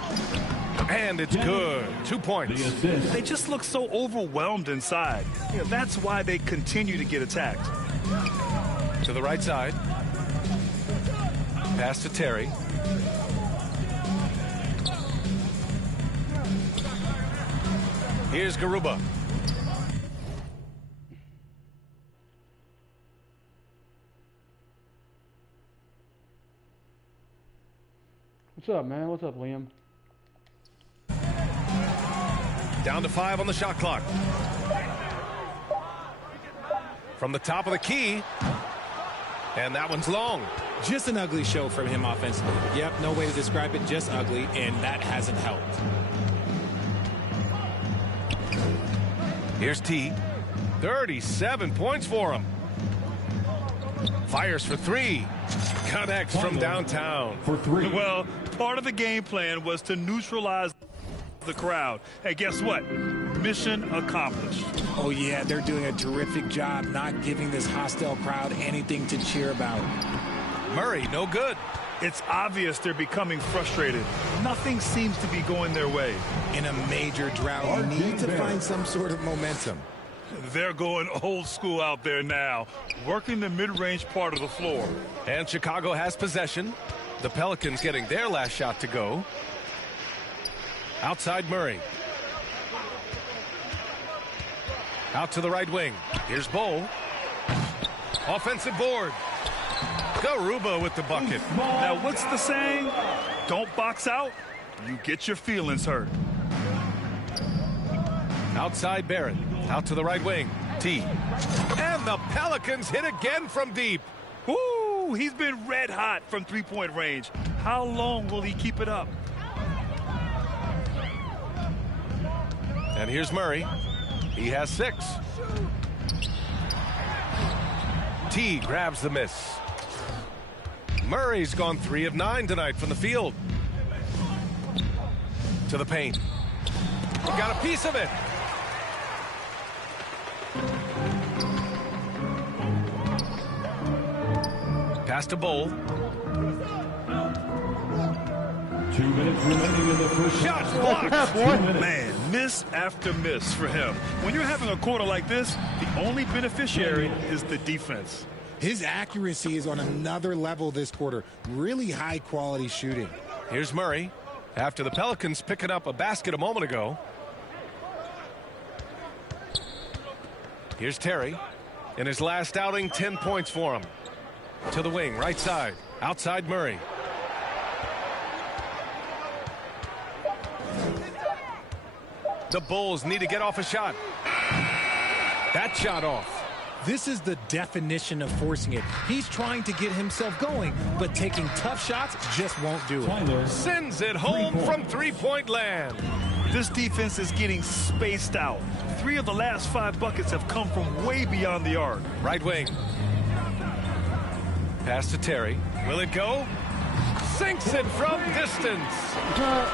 And it's good. 2 points. They just look so overwhelmed inside. That's why they continue to get attacked. To the right side. Pass to Terry. Here's Garuba. What's up, man? What's up, Liam? Down to 5 on the shot clock. From the top of the key. And that one's long. Just an ugly show from him offensively. Yep, no way to describe it, just ugly, and that hasn't helped. Here's T. 37 points for him. Fires for three. Connects from downtown. For three. Well, part of the game plan was to neutralize the crowd. Hey, guess what? Mission accomplished. Oh, yeah, they're doing a terrific job not giving this hostile crowd anything to cheer about. Murray, no good. It's obvious they're becoming frustrated. Nothing seems to be going their way. In a major drought, you need to find some sort of momentum. They're going old school out there now, working the mid-range part of the floor. And Chicago has possession. The Pelicans getting their last shot to go. Outside Murray. Out to the right wing. Here's Bowl. Offensive board. Garuba with the bucket. Now, what's the saying? Don't box out, you get your feelings hurt. Outside Barrett. Out to the right wing. T. And the Pelicans hit again from deep. Woo! He's been red hot from three-point range. How long will he keep it up? And here's Murray. He has 6. T grabs the miss. Murray's gone 3 of 9 tonight from the field. To the paint. Got a piece of it. Pass to Bowl. 2 minutes remaining in the first shot. Blocked. Man, miss after miss for him. When you're having a quarter like this, the only beneficiary is the defense. His accuracy is on another level this quarter. Really high quality shooting. Here's Murray. After the Pelicans picking up a basket a moment ago. Here's Terry. In his last outing, 10 points for him. To the wing, right side. Outside Murray. The Bulls need to get off a shot. That shot off. This is the definition of forcing it. He's trying to get himself going, but taking tough shots just won't do it. Sends it home from three-point land. This defense is getting spaced out. 3 of the last 5 buckets have come from way beyond the arc. Right wing. Pass to Terry. Will it go? Sinks it from distance.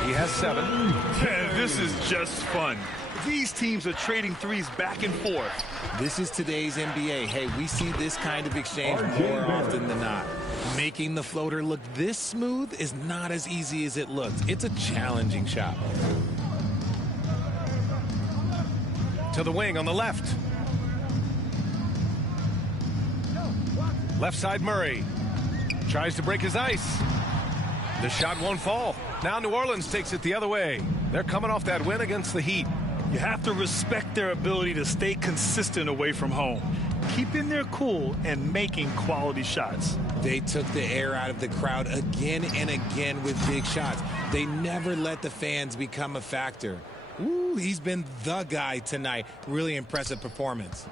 He has 7. Man, this is just fun. These teams are trading threes back and forth. This is today's NBA. Hey, we see this kind of exchange more often than not. Making the floater look this smooth is not as easy as it looks. It's a challenging shot. To the wing on the left. Left side Murray. Tries to break his ice. The shot won't fall. Now New Orleans takes it the other way. They're coming off that win against the Heat. You have to respect their ability to stay consistent away from home, keeping their cool and making quality shots. They took the air out of the crowd again and again with big shots. They never let the fans become a factor. Ooh, he's been the guy tonight. Really impressive performance.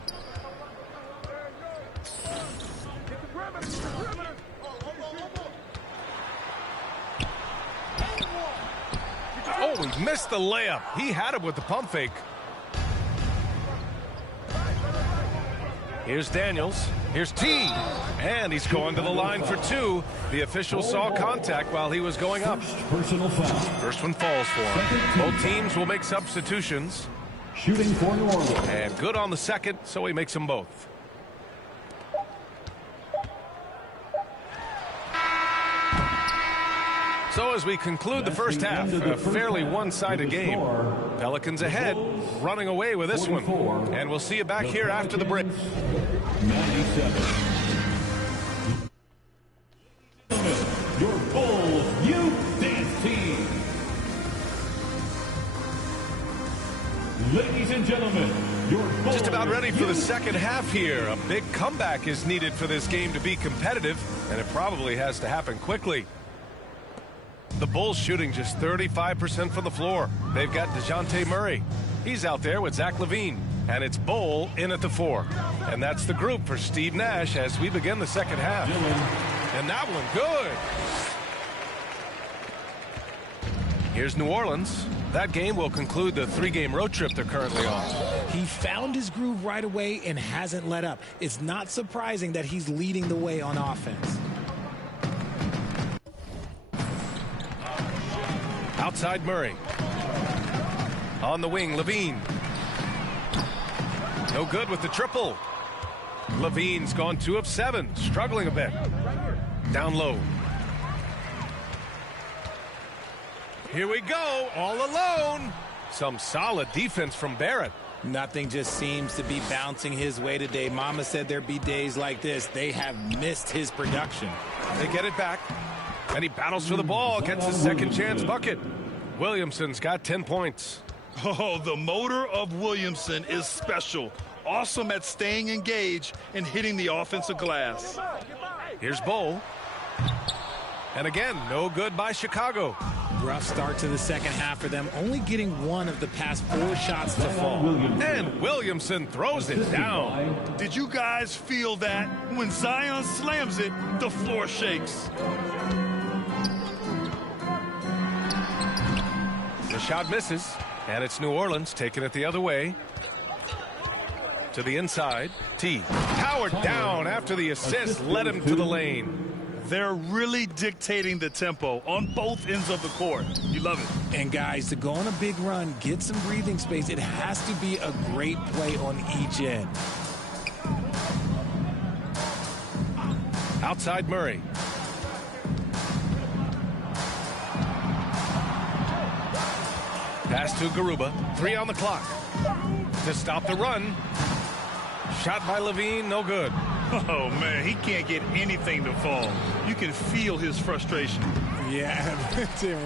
Oh, he missed the layup. He had it with the pump fake. Here's Daniels. Here's T. And he's going to the line for 2. The official saw contact while he was going up. Personal foul. First one falls for him. Both teams will make substitutions. Shooting for New Orleans. And good on the second, so he makes them both. So as we conclude the first half, a fairly one-sided game. Pelicans ahead, running away with this one. And we'll see you back here after the break. 97. Your Bulls Youth Dance Team. Ladies and gentlemen, your Bulls just about ready for the second half here. A big comeback is needed for this game to be competitive, and it probably has to happen quickly. The Bulls shooting just 35% from the floor. They've got DeJounte Murray. He's out there with Zach LaVine. And it's Bowl in at the 4. And that's the group for Steve Nash as we begin the second half. And that one good. Here's New Orleans. That game will conclude the 3-game road trip they're currently on. He found his groove right away and hasn't let up. It's not surprising that he's leading the way on offense. Outside Murray. On the wing, Levine. No good with the triple. Levine's gone 2 of 7, struggling a bit. Down low. Here we go, all alone. Some solid defense from Barrett. Nothing just seems to be bouncing his way today. Mama said there'd be days like this. They have missed his production. They get it back, and he battles for the ball, gets his second chance bucket. Williamson's got 10 points. Oh, the motor of Williamson is special. Awesome at staying engaged and hitting the offensive glass. Here's Bowl. And again, no good by Chicago. Rough start to the second half for them, only getting 1 of the past 4 shots to fall. And Williamson throws it down. Did you guys feel that? When Zion slams it, the floor shakes. The shot misses, and it's New Orleans taking it the other way. To the inside, T. Powered down after the assist led him to the lane. They're really dictating the tempo on both ends of the court. You love it. And guys, to go on a big run, get some breathing space, it has to be a great play on each end. Outside Murray. Pass to Garuba. 3 on the clock. To stop the run. Shot by Levine, no good. Oh, man, he can't get anything to fall. You can feel his frustration. Yeah,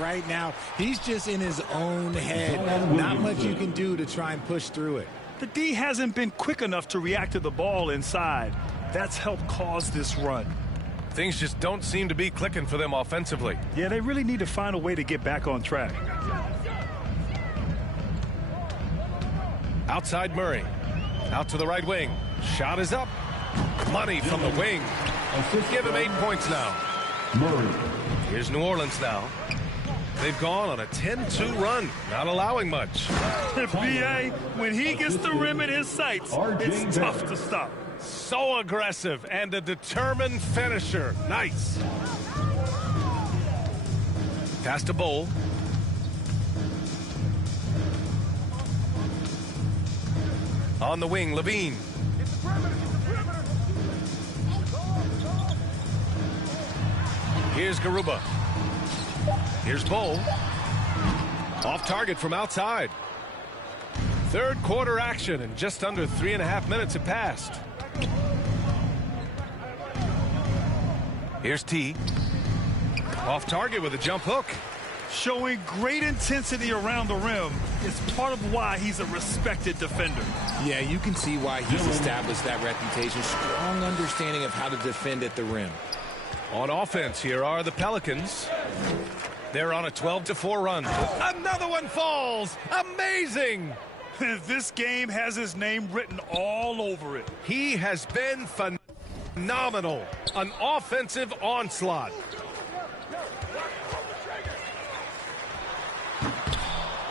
right now, he's just in his own head. Not much you can do to try and push through it. The D hasn't been quick enough to react to the ball inside. That's helped cause this run. Things just don't seem to be clicking for them offensively. Yeah, they really need to find a way to get back on track. Outside Murray. Out to the right wing. Shot is up. Money from the wing. Give him 8 points now. Murray. Here's New Orleans now. They've gone on a 10-2 run, not allowing much. B.A., when he gets the rim in his sights, it's tough to stop. So aggressive and a determined finisher. Nice. Pass to Bowl. On the wing, Levine. Here's Garuba. Here's Bowl. Off target from outside. Third quarter action, and just under 3.5 minutes have passed. Here's T. Off target with a jump hook. Showing great intensity around the rim is part of why he's a respected defender. Yeah, you can see why he's established that reputation. Strong understanding of how to defend at the rim. On offense, here are the Pelicans. They're on a 12-4 run. Another one falls. Amazing. This game has his name written all over it. He has been phenomenal. An offensive onslaught.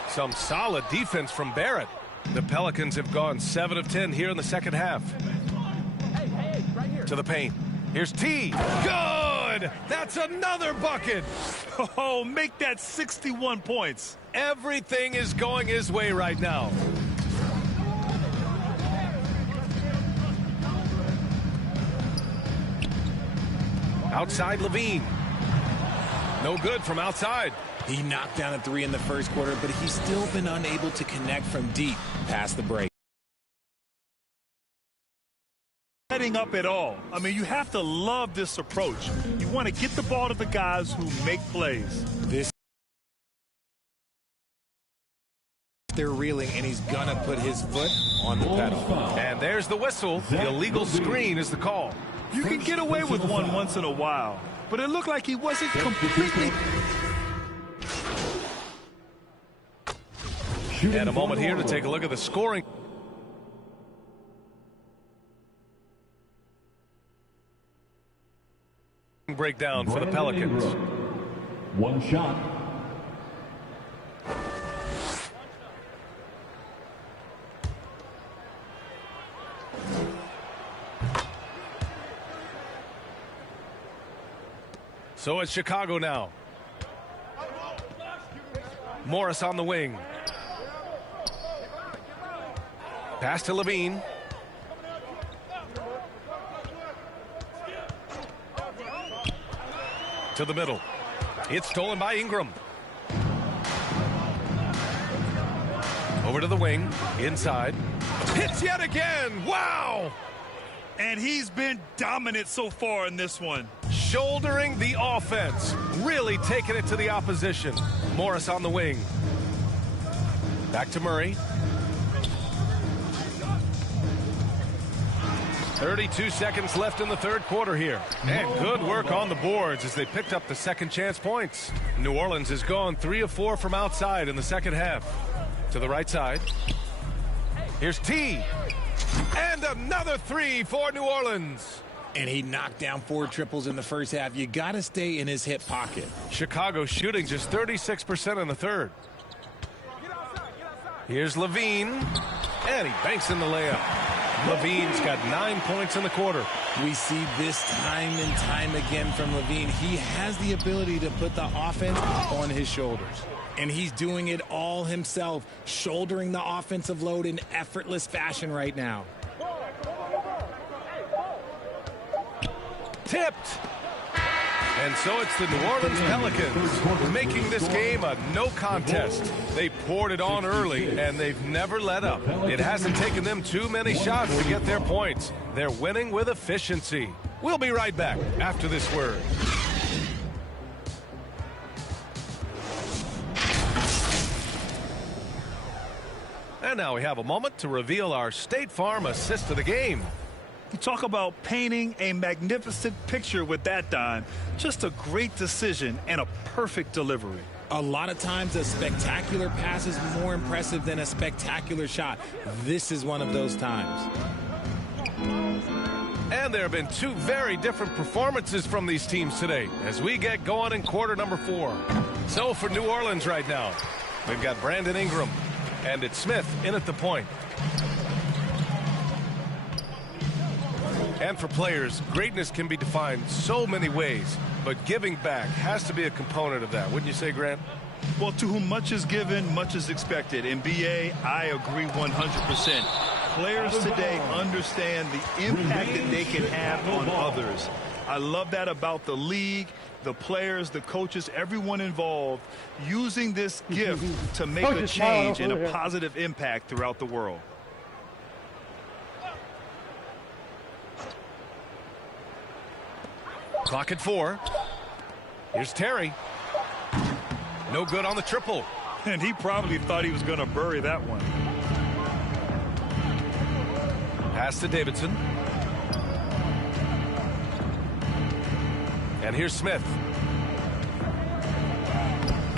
Some solid defense from Barrett. The Pelicans have gone 7 of 10 here in the second half. To the paint. Here's T. Good! That's another bucket. Oh, make that 61 points. Everything is going his way right now. Outside Levine. No good from outside. He knocked down a 3 in the first quarter, but he's still been unable to connect from deep past the break. Setting up at all. I mean, you have to love this approach. You want to get the ball to the guys who make plays. They're reeling, and he's gonna put his foot on the pedal. And there's the whistle. The illegal screen is the call. You can get away with one once in a while, but it looked like he wasn't completely... And a moment here to take a look at the scoring. Breakdown for the Pelicans. One shot. So it's Chicago now. Morris on the wing. Pass to Levine. To the middle. It's stolen by Ingram. Over to the wing. Inside. Hits yet again. Wow! And he's been dominant so far in this one. Shouldering the offense. Really taking it to the opposition. Morris on the wing. Back to Murray. 32 seconds left in the third quarter here. And good work on the boards as they picked up the second chance points. New Orleans has gone 3 of 4 from outside in the second half. To the right side. Here's T. And another 3 for New Orleans. And he knocked down 4 triples in the first half. You got to stay in his hip pocket. Chicago shooting just 36% in the third. Here's Levine. And he banks in the layup. Levine's got 9 points in the quarter. We see this time and time again from Levine. He has the ability to put the offense on his shoulders. And he's doing it all himself, shouldering the offensive load in effortless fashion right now. Tipped. And so it's the New Orleans Pelicans making this game a no contest. They poured it on early, and they've never let up. It hasn't taken them too many shots to get their points. They're winning with efficiency. We'll be right back after this word. And now we have a moment to reveal our State Farm assist of the game. You talk about painting a magnificent picture with that dime. Just a great decision and a perfect delivery. A lot of times a spectacular pass is more impressive than a spectacular shot. This is one of those times. And there have been 2 very different performances from these teams today as we get going in quarter number 4. So for New Orleans right now, we've got Brandon Ingram, and it's Smith in at the point. And for players, greatness can be defined so many ways, but giving back has to be a component of that. Wouldn't you say, Grant? Well, to whom much is given, much is expected. In BA, I agree 100%. Players today understand the impact that they can have on others. I love that about the league, the players, the coaches, everyone involved, using this gift to make a change and a positive impact throughout the world. Clock at 4. Here's Terry. No good on the triple. And he probably thought he was going to bury that one. Pass to Davidson. And here's Smith.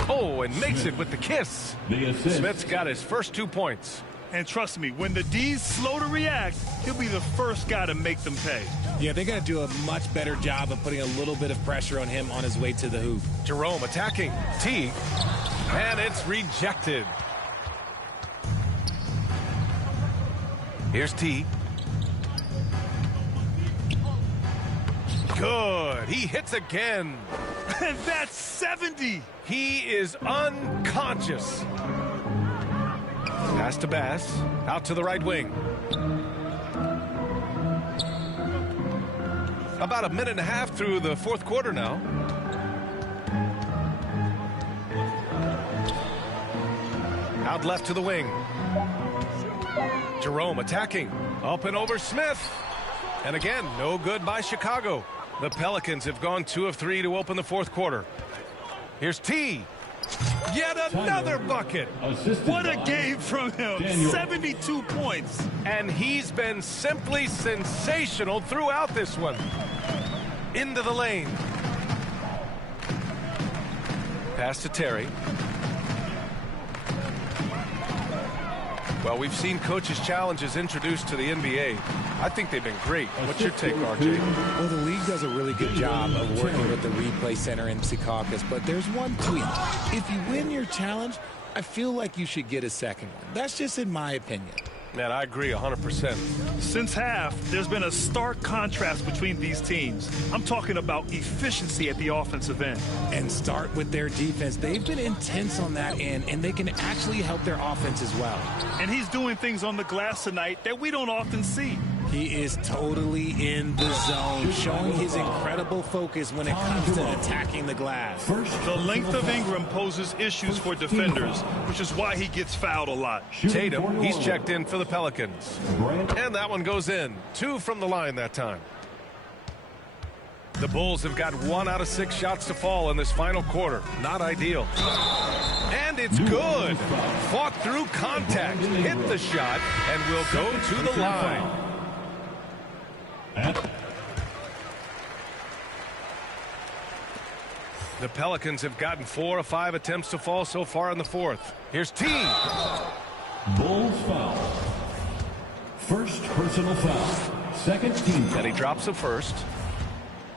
Oh, and makes it with the kiss. Smith's got his first 2 points. And trust me, when the D's slow to react, he'll be the first guy to make them pay. Yeah, they got to do a much better job of putting a little bit of pressure on him on his way to the hoop. Jerome attacking. T. And it's rejected. Here's T. Good. He hits again. And that's 70. He is unconscious. Pass to Bass. Out to the right wing. About a minute and a half through the fourth quarter now. Out left to the wing. Jerome attacking. Up and over Smith. And again, no good by Chicago. The Pelicans have gone 2 of 3 to open the fourth quarter. Here's T. Yet another bucket. What a game from him. 72 points. And he's been simply sensational throughout this one. Into the lane. Pass to Terry. Well, we've seen coaches' challenges introduced to the NBA. I think they've been great. What's your take, RJ? Well, the league does a really good job of working with the replay center in Secaucus, but there's one tweak. If you win your challenge, I feel like you should get a second one. That's just in my opinion. Man, I agree 100%. Since half, there's been a stark contrast between these teams. I'm talking about efficiency at the offensive end. And start with their defense. They've been intense on that end, and they can actually help their offense as well. And he's doing things on the glass tonight that we don't often see. He is totally in the zone, showing his incredible focus when it comes to attacking the glass. The length of Ingram poses issues for defenders, which is why he gets fouled a lot. Tatum, he's checked in for the Pelicans. And that one goes in. 2 from the line that time. The Bulls have got 1 out of 6 shots to fall in this final quarter. Not ideal. And it's good. Fought through contact, hit the shot, and will go to the line. The Pelicans have gotten 4 of 5 attempts to fall so far in the fourth. Here's T. Bulls foul. First personal foul. Second team foul. And he drops the first.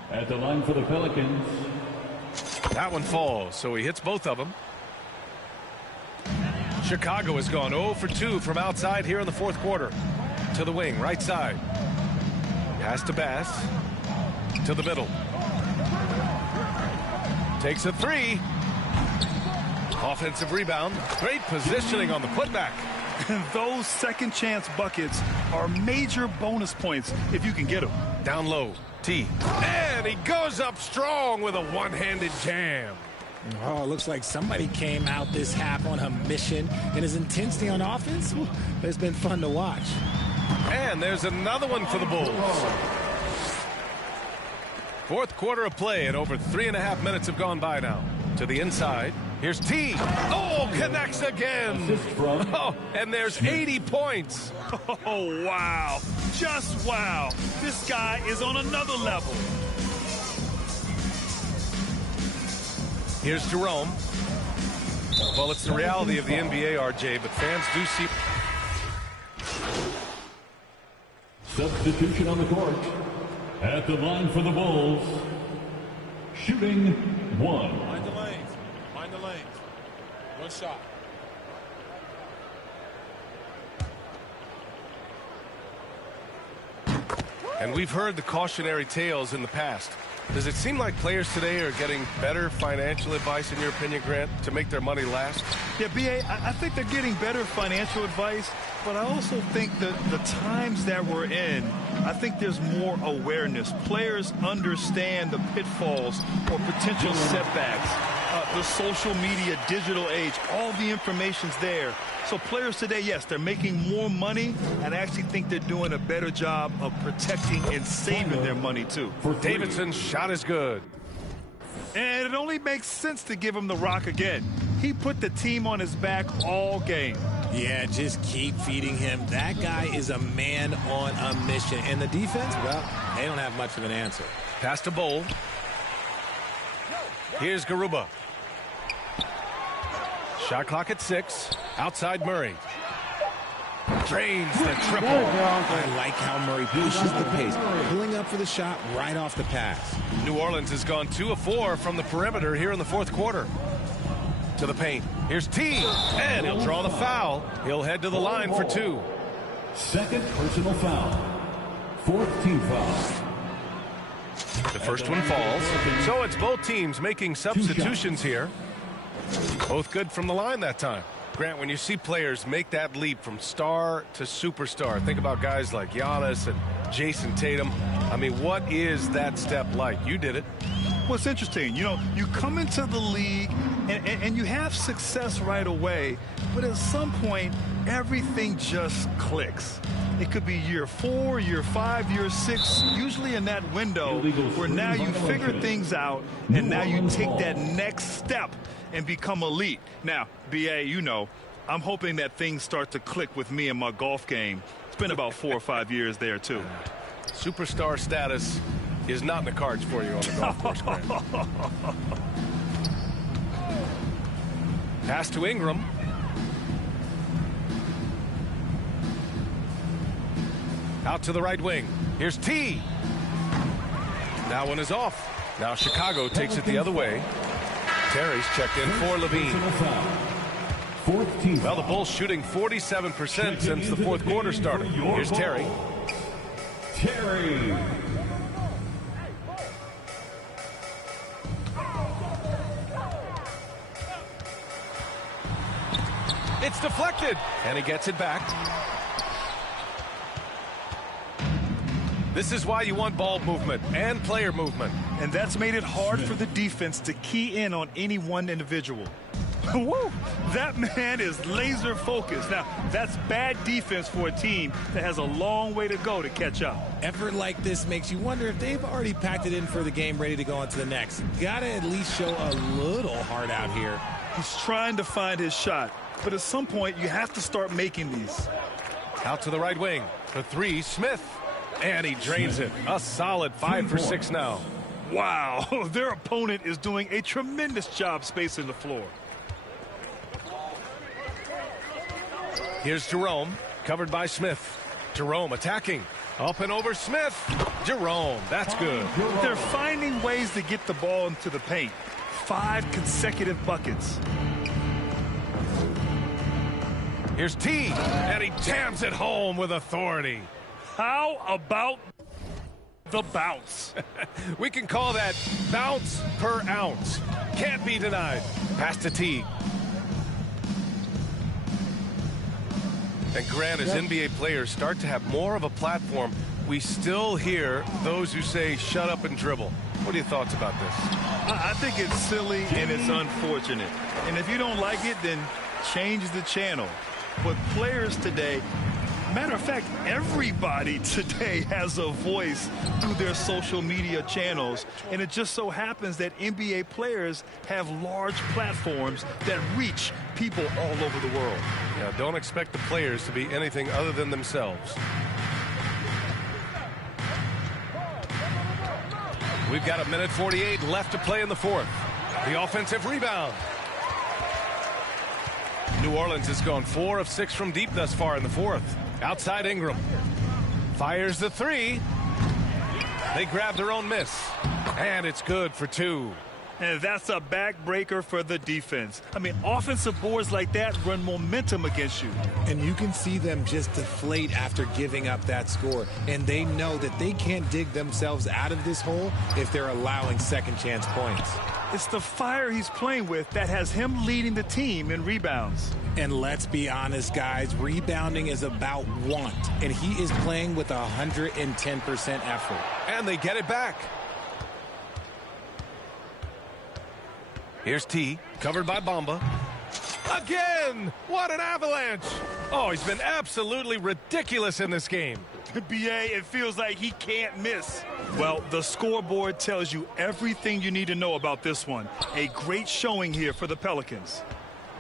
At the line for the Pelicans. That one falls, so he hits both of them. Chicago has gone 0 for 2 from outside here in the fourth quarter. To the wing, right side. Pass to Bass. To the middle. Takes a 3. Offensive rebound. Great positioning on the putback. Those second chance buckets are major bonus points if you can get them. Down low. T. And he goes up strong with a one-handed jam. Oh, it looks like somebody came out this half on a mission, and his intensity on offense, it's been fun to watch. And there's another one for the Bulls. Fourth quarter of play, and over 3.5 minutes have gone by now. To the inside. Here's T. Oh, connects again. Oh, and there's 80 points. Oh, wow. Just wow. This guy is on another level. Here's Jerome. Well, it's the reality of the NBA, RJ, but fans do see. Substitution on the court. At the line for the Bulls. Shooting 1. Mind the lanes. Mind the lanes. One shot. And we've heard the cautionary tales in the past. Does it seem like players today are getting better financial advice, in your opinion, Grant, to make their money last? Yeah, B.A., I think they're getting better financial advice, but I also think that the times that we're in, I think there's more awareness. Players understand the pitfalls or potential setbacks. The social media, digital age, all the information's there. So players today, yes, they're making more money, and I actually think they're doing a better job of protecting and saving their money, too. Davidson's shot is good. And it only makes sense to give him the rock again. He put the team on his back all game. Yeah, just keep feeding him. That guy is a man on a mission. And the defense, well, they don't have much of an answer. Pass to Bowl. Here's Garuba. Shot clock at 6. Outside Murray. Drains the triple. I like how Murray pushes the pace, pulling up for the shot right off the pass. New Orleans has gone 2 of 4 from the perimeter here in the fourth quarter. To the paint. Here's T. And he'll draw the foul. He'll head to the line for 2. Second personal foul. Fourth team foul. The first one falls. So it's both teams making substitutions here. Both good from the line that time. Grant, when you see players make that leap from star to superstar, think about guys like Giannis and Jason Tatum. I mean, what is that step like? You did it. Well, it's interesting. You know, you come into the league and you have success right away, but at some point, everything just clicks. It could be year 4, year 5, year 6, usually in that window where now you figure things out and now you take that next step and become elite. Now, B.A., you know, I'm hoping that things start to click with me in my golf game. It's been about 4 or 5 years there, too. Superstar status is not in the cards for you on the golf course, Grant. Pass to Ingram. Out to the right wing. Here's T. That one is off. Now Chicago takes it the other way. Terry's checked in for Levine. Fourth team. Well, the Bulls shooting 47% since the fourth quarter started. Here's Terry. Terry. It's deflected, and he gets it back. This is why you want ball movement and player movement. And that's made it hard for the defense to key in on any one individual. Woo! That man is laser focused. Now, that's bad defense for a team that has a long way to go to catch up. Effort like this makes you wonder if they've already packed it in for the game, ready to go on to the next. Gotta at least show a little heart out here. He's trying to find his shot, but at some point you have to start making these. Out to the right wing. The three, Smith. And he drains it. A solid 5 for 6 now. Wow, their opponent is doing a tremendous job spacing the floor. Here's Jerome, covered by Smith. Jerome attacking. Up and over Smith. Jerome, that's good. They're finding ways to get the ball into the paint. 5 consecutive buckets. Here's T, and he jams it home with authority. How about the bounce? We can call that bounce per ounce. Can't be denied. Pass to T. And Grant, as NBA players start to have more of a platform, we still hear those who say shut up and dribble. What are your thoughts about this? I think it's silly and it's unfortunate. And if you don't like it, then change the channel. But players today, matter of fact, everybody today has a voice through their social media channels. And it just so happens that NBA players have large platforms that reach people all over the world. Yeah, don't expect the players to be anything other than themselves. We've got 1:48 left to play in the fourth. The offensive rebound. New Orleans has gone 4 of 6 from deep thus far in the fourth. Outside Ingram. Fires the three. They grab their own miss. And it's good for 2. And that's a backbreaker for the defense. I mean, offensive boards like that run momentum against you. And you can see them just deflate after giving up that score. And they know that they can't dig themselves out of this hole if they're allowing second chance points. It's the fire he's playing with that has him leading the team in rebounds. And let's be honest, guys, rebounding is about want. And he is playing with 110% effort. And they get it back. Here's T, covered by Bamba. Again! What an avalanche! Oh, he's been absolutely ridiculous in this game. BA, it feels like he can't miss. Well, the scoreboard tells you everything you need to know about this one. A great showing here for the Pelicans.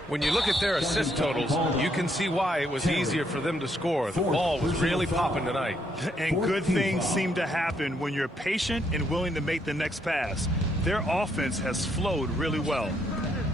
When you look at their assist totals, you can see why it was easier for them to score. The ball was really popping tonight. And good things seem to happen when you're patient and willing to make the next pass. Their offense has flowed really well.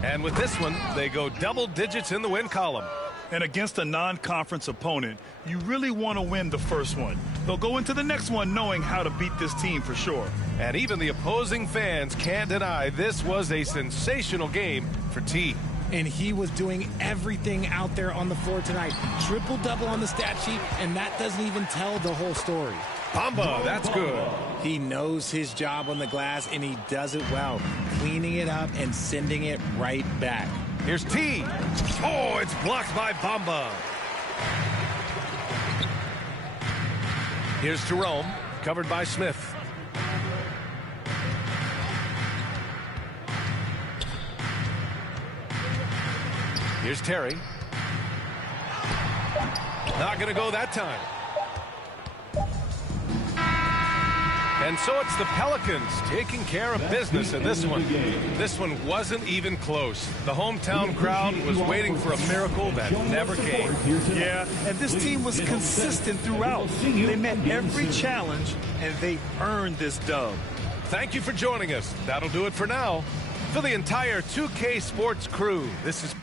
And with this one, they go double digits in the win column. And against a non-conference opponent, you really want to win the first one. They'll go into the next one knowing how to beat this team for sure. And even the opposing fans can't deny this was a sensational game for T. And he was doing everything out there on the floor tonight. Triple-double on the stat sheet, and that doesn't even tell the whole story. Bamba, that's good. He knows his job on the glass, and he does it well, cleaning it up and sending it right back. Here's T. Oh, it's blocked by Bamba. Here's Jerome, covered by Smith. Here's Terry. Not going to go that time. And so it's the Pelicans taking care of business in this one. This one wasn't even close. The hometown crowd was waiting for a miracle that never came. Yeah, and this team was consistent throughout. They met every challenge, and they earned this dub. Thank you for joining us. That'll do it for now. For the entire 2K Sports crew, this is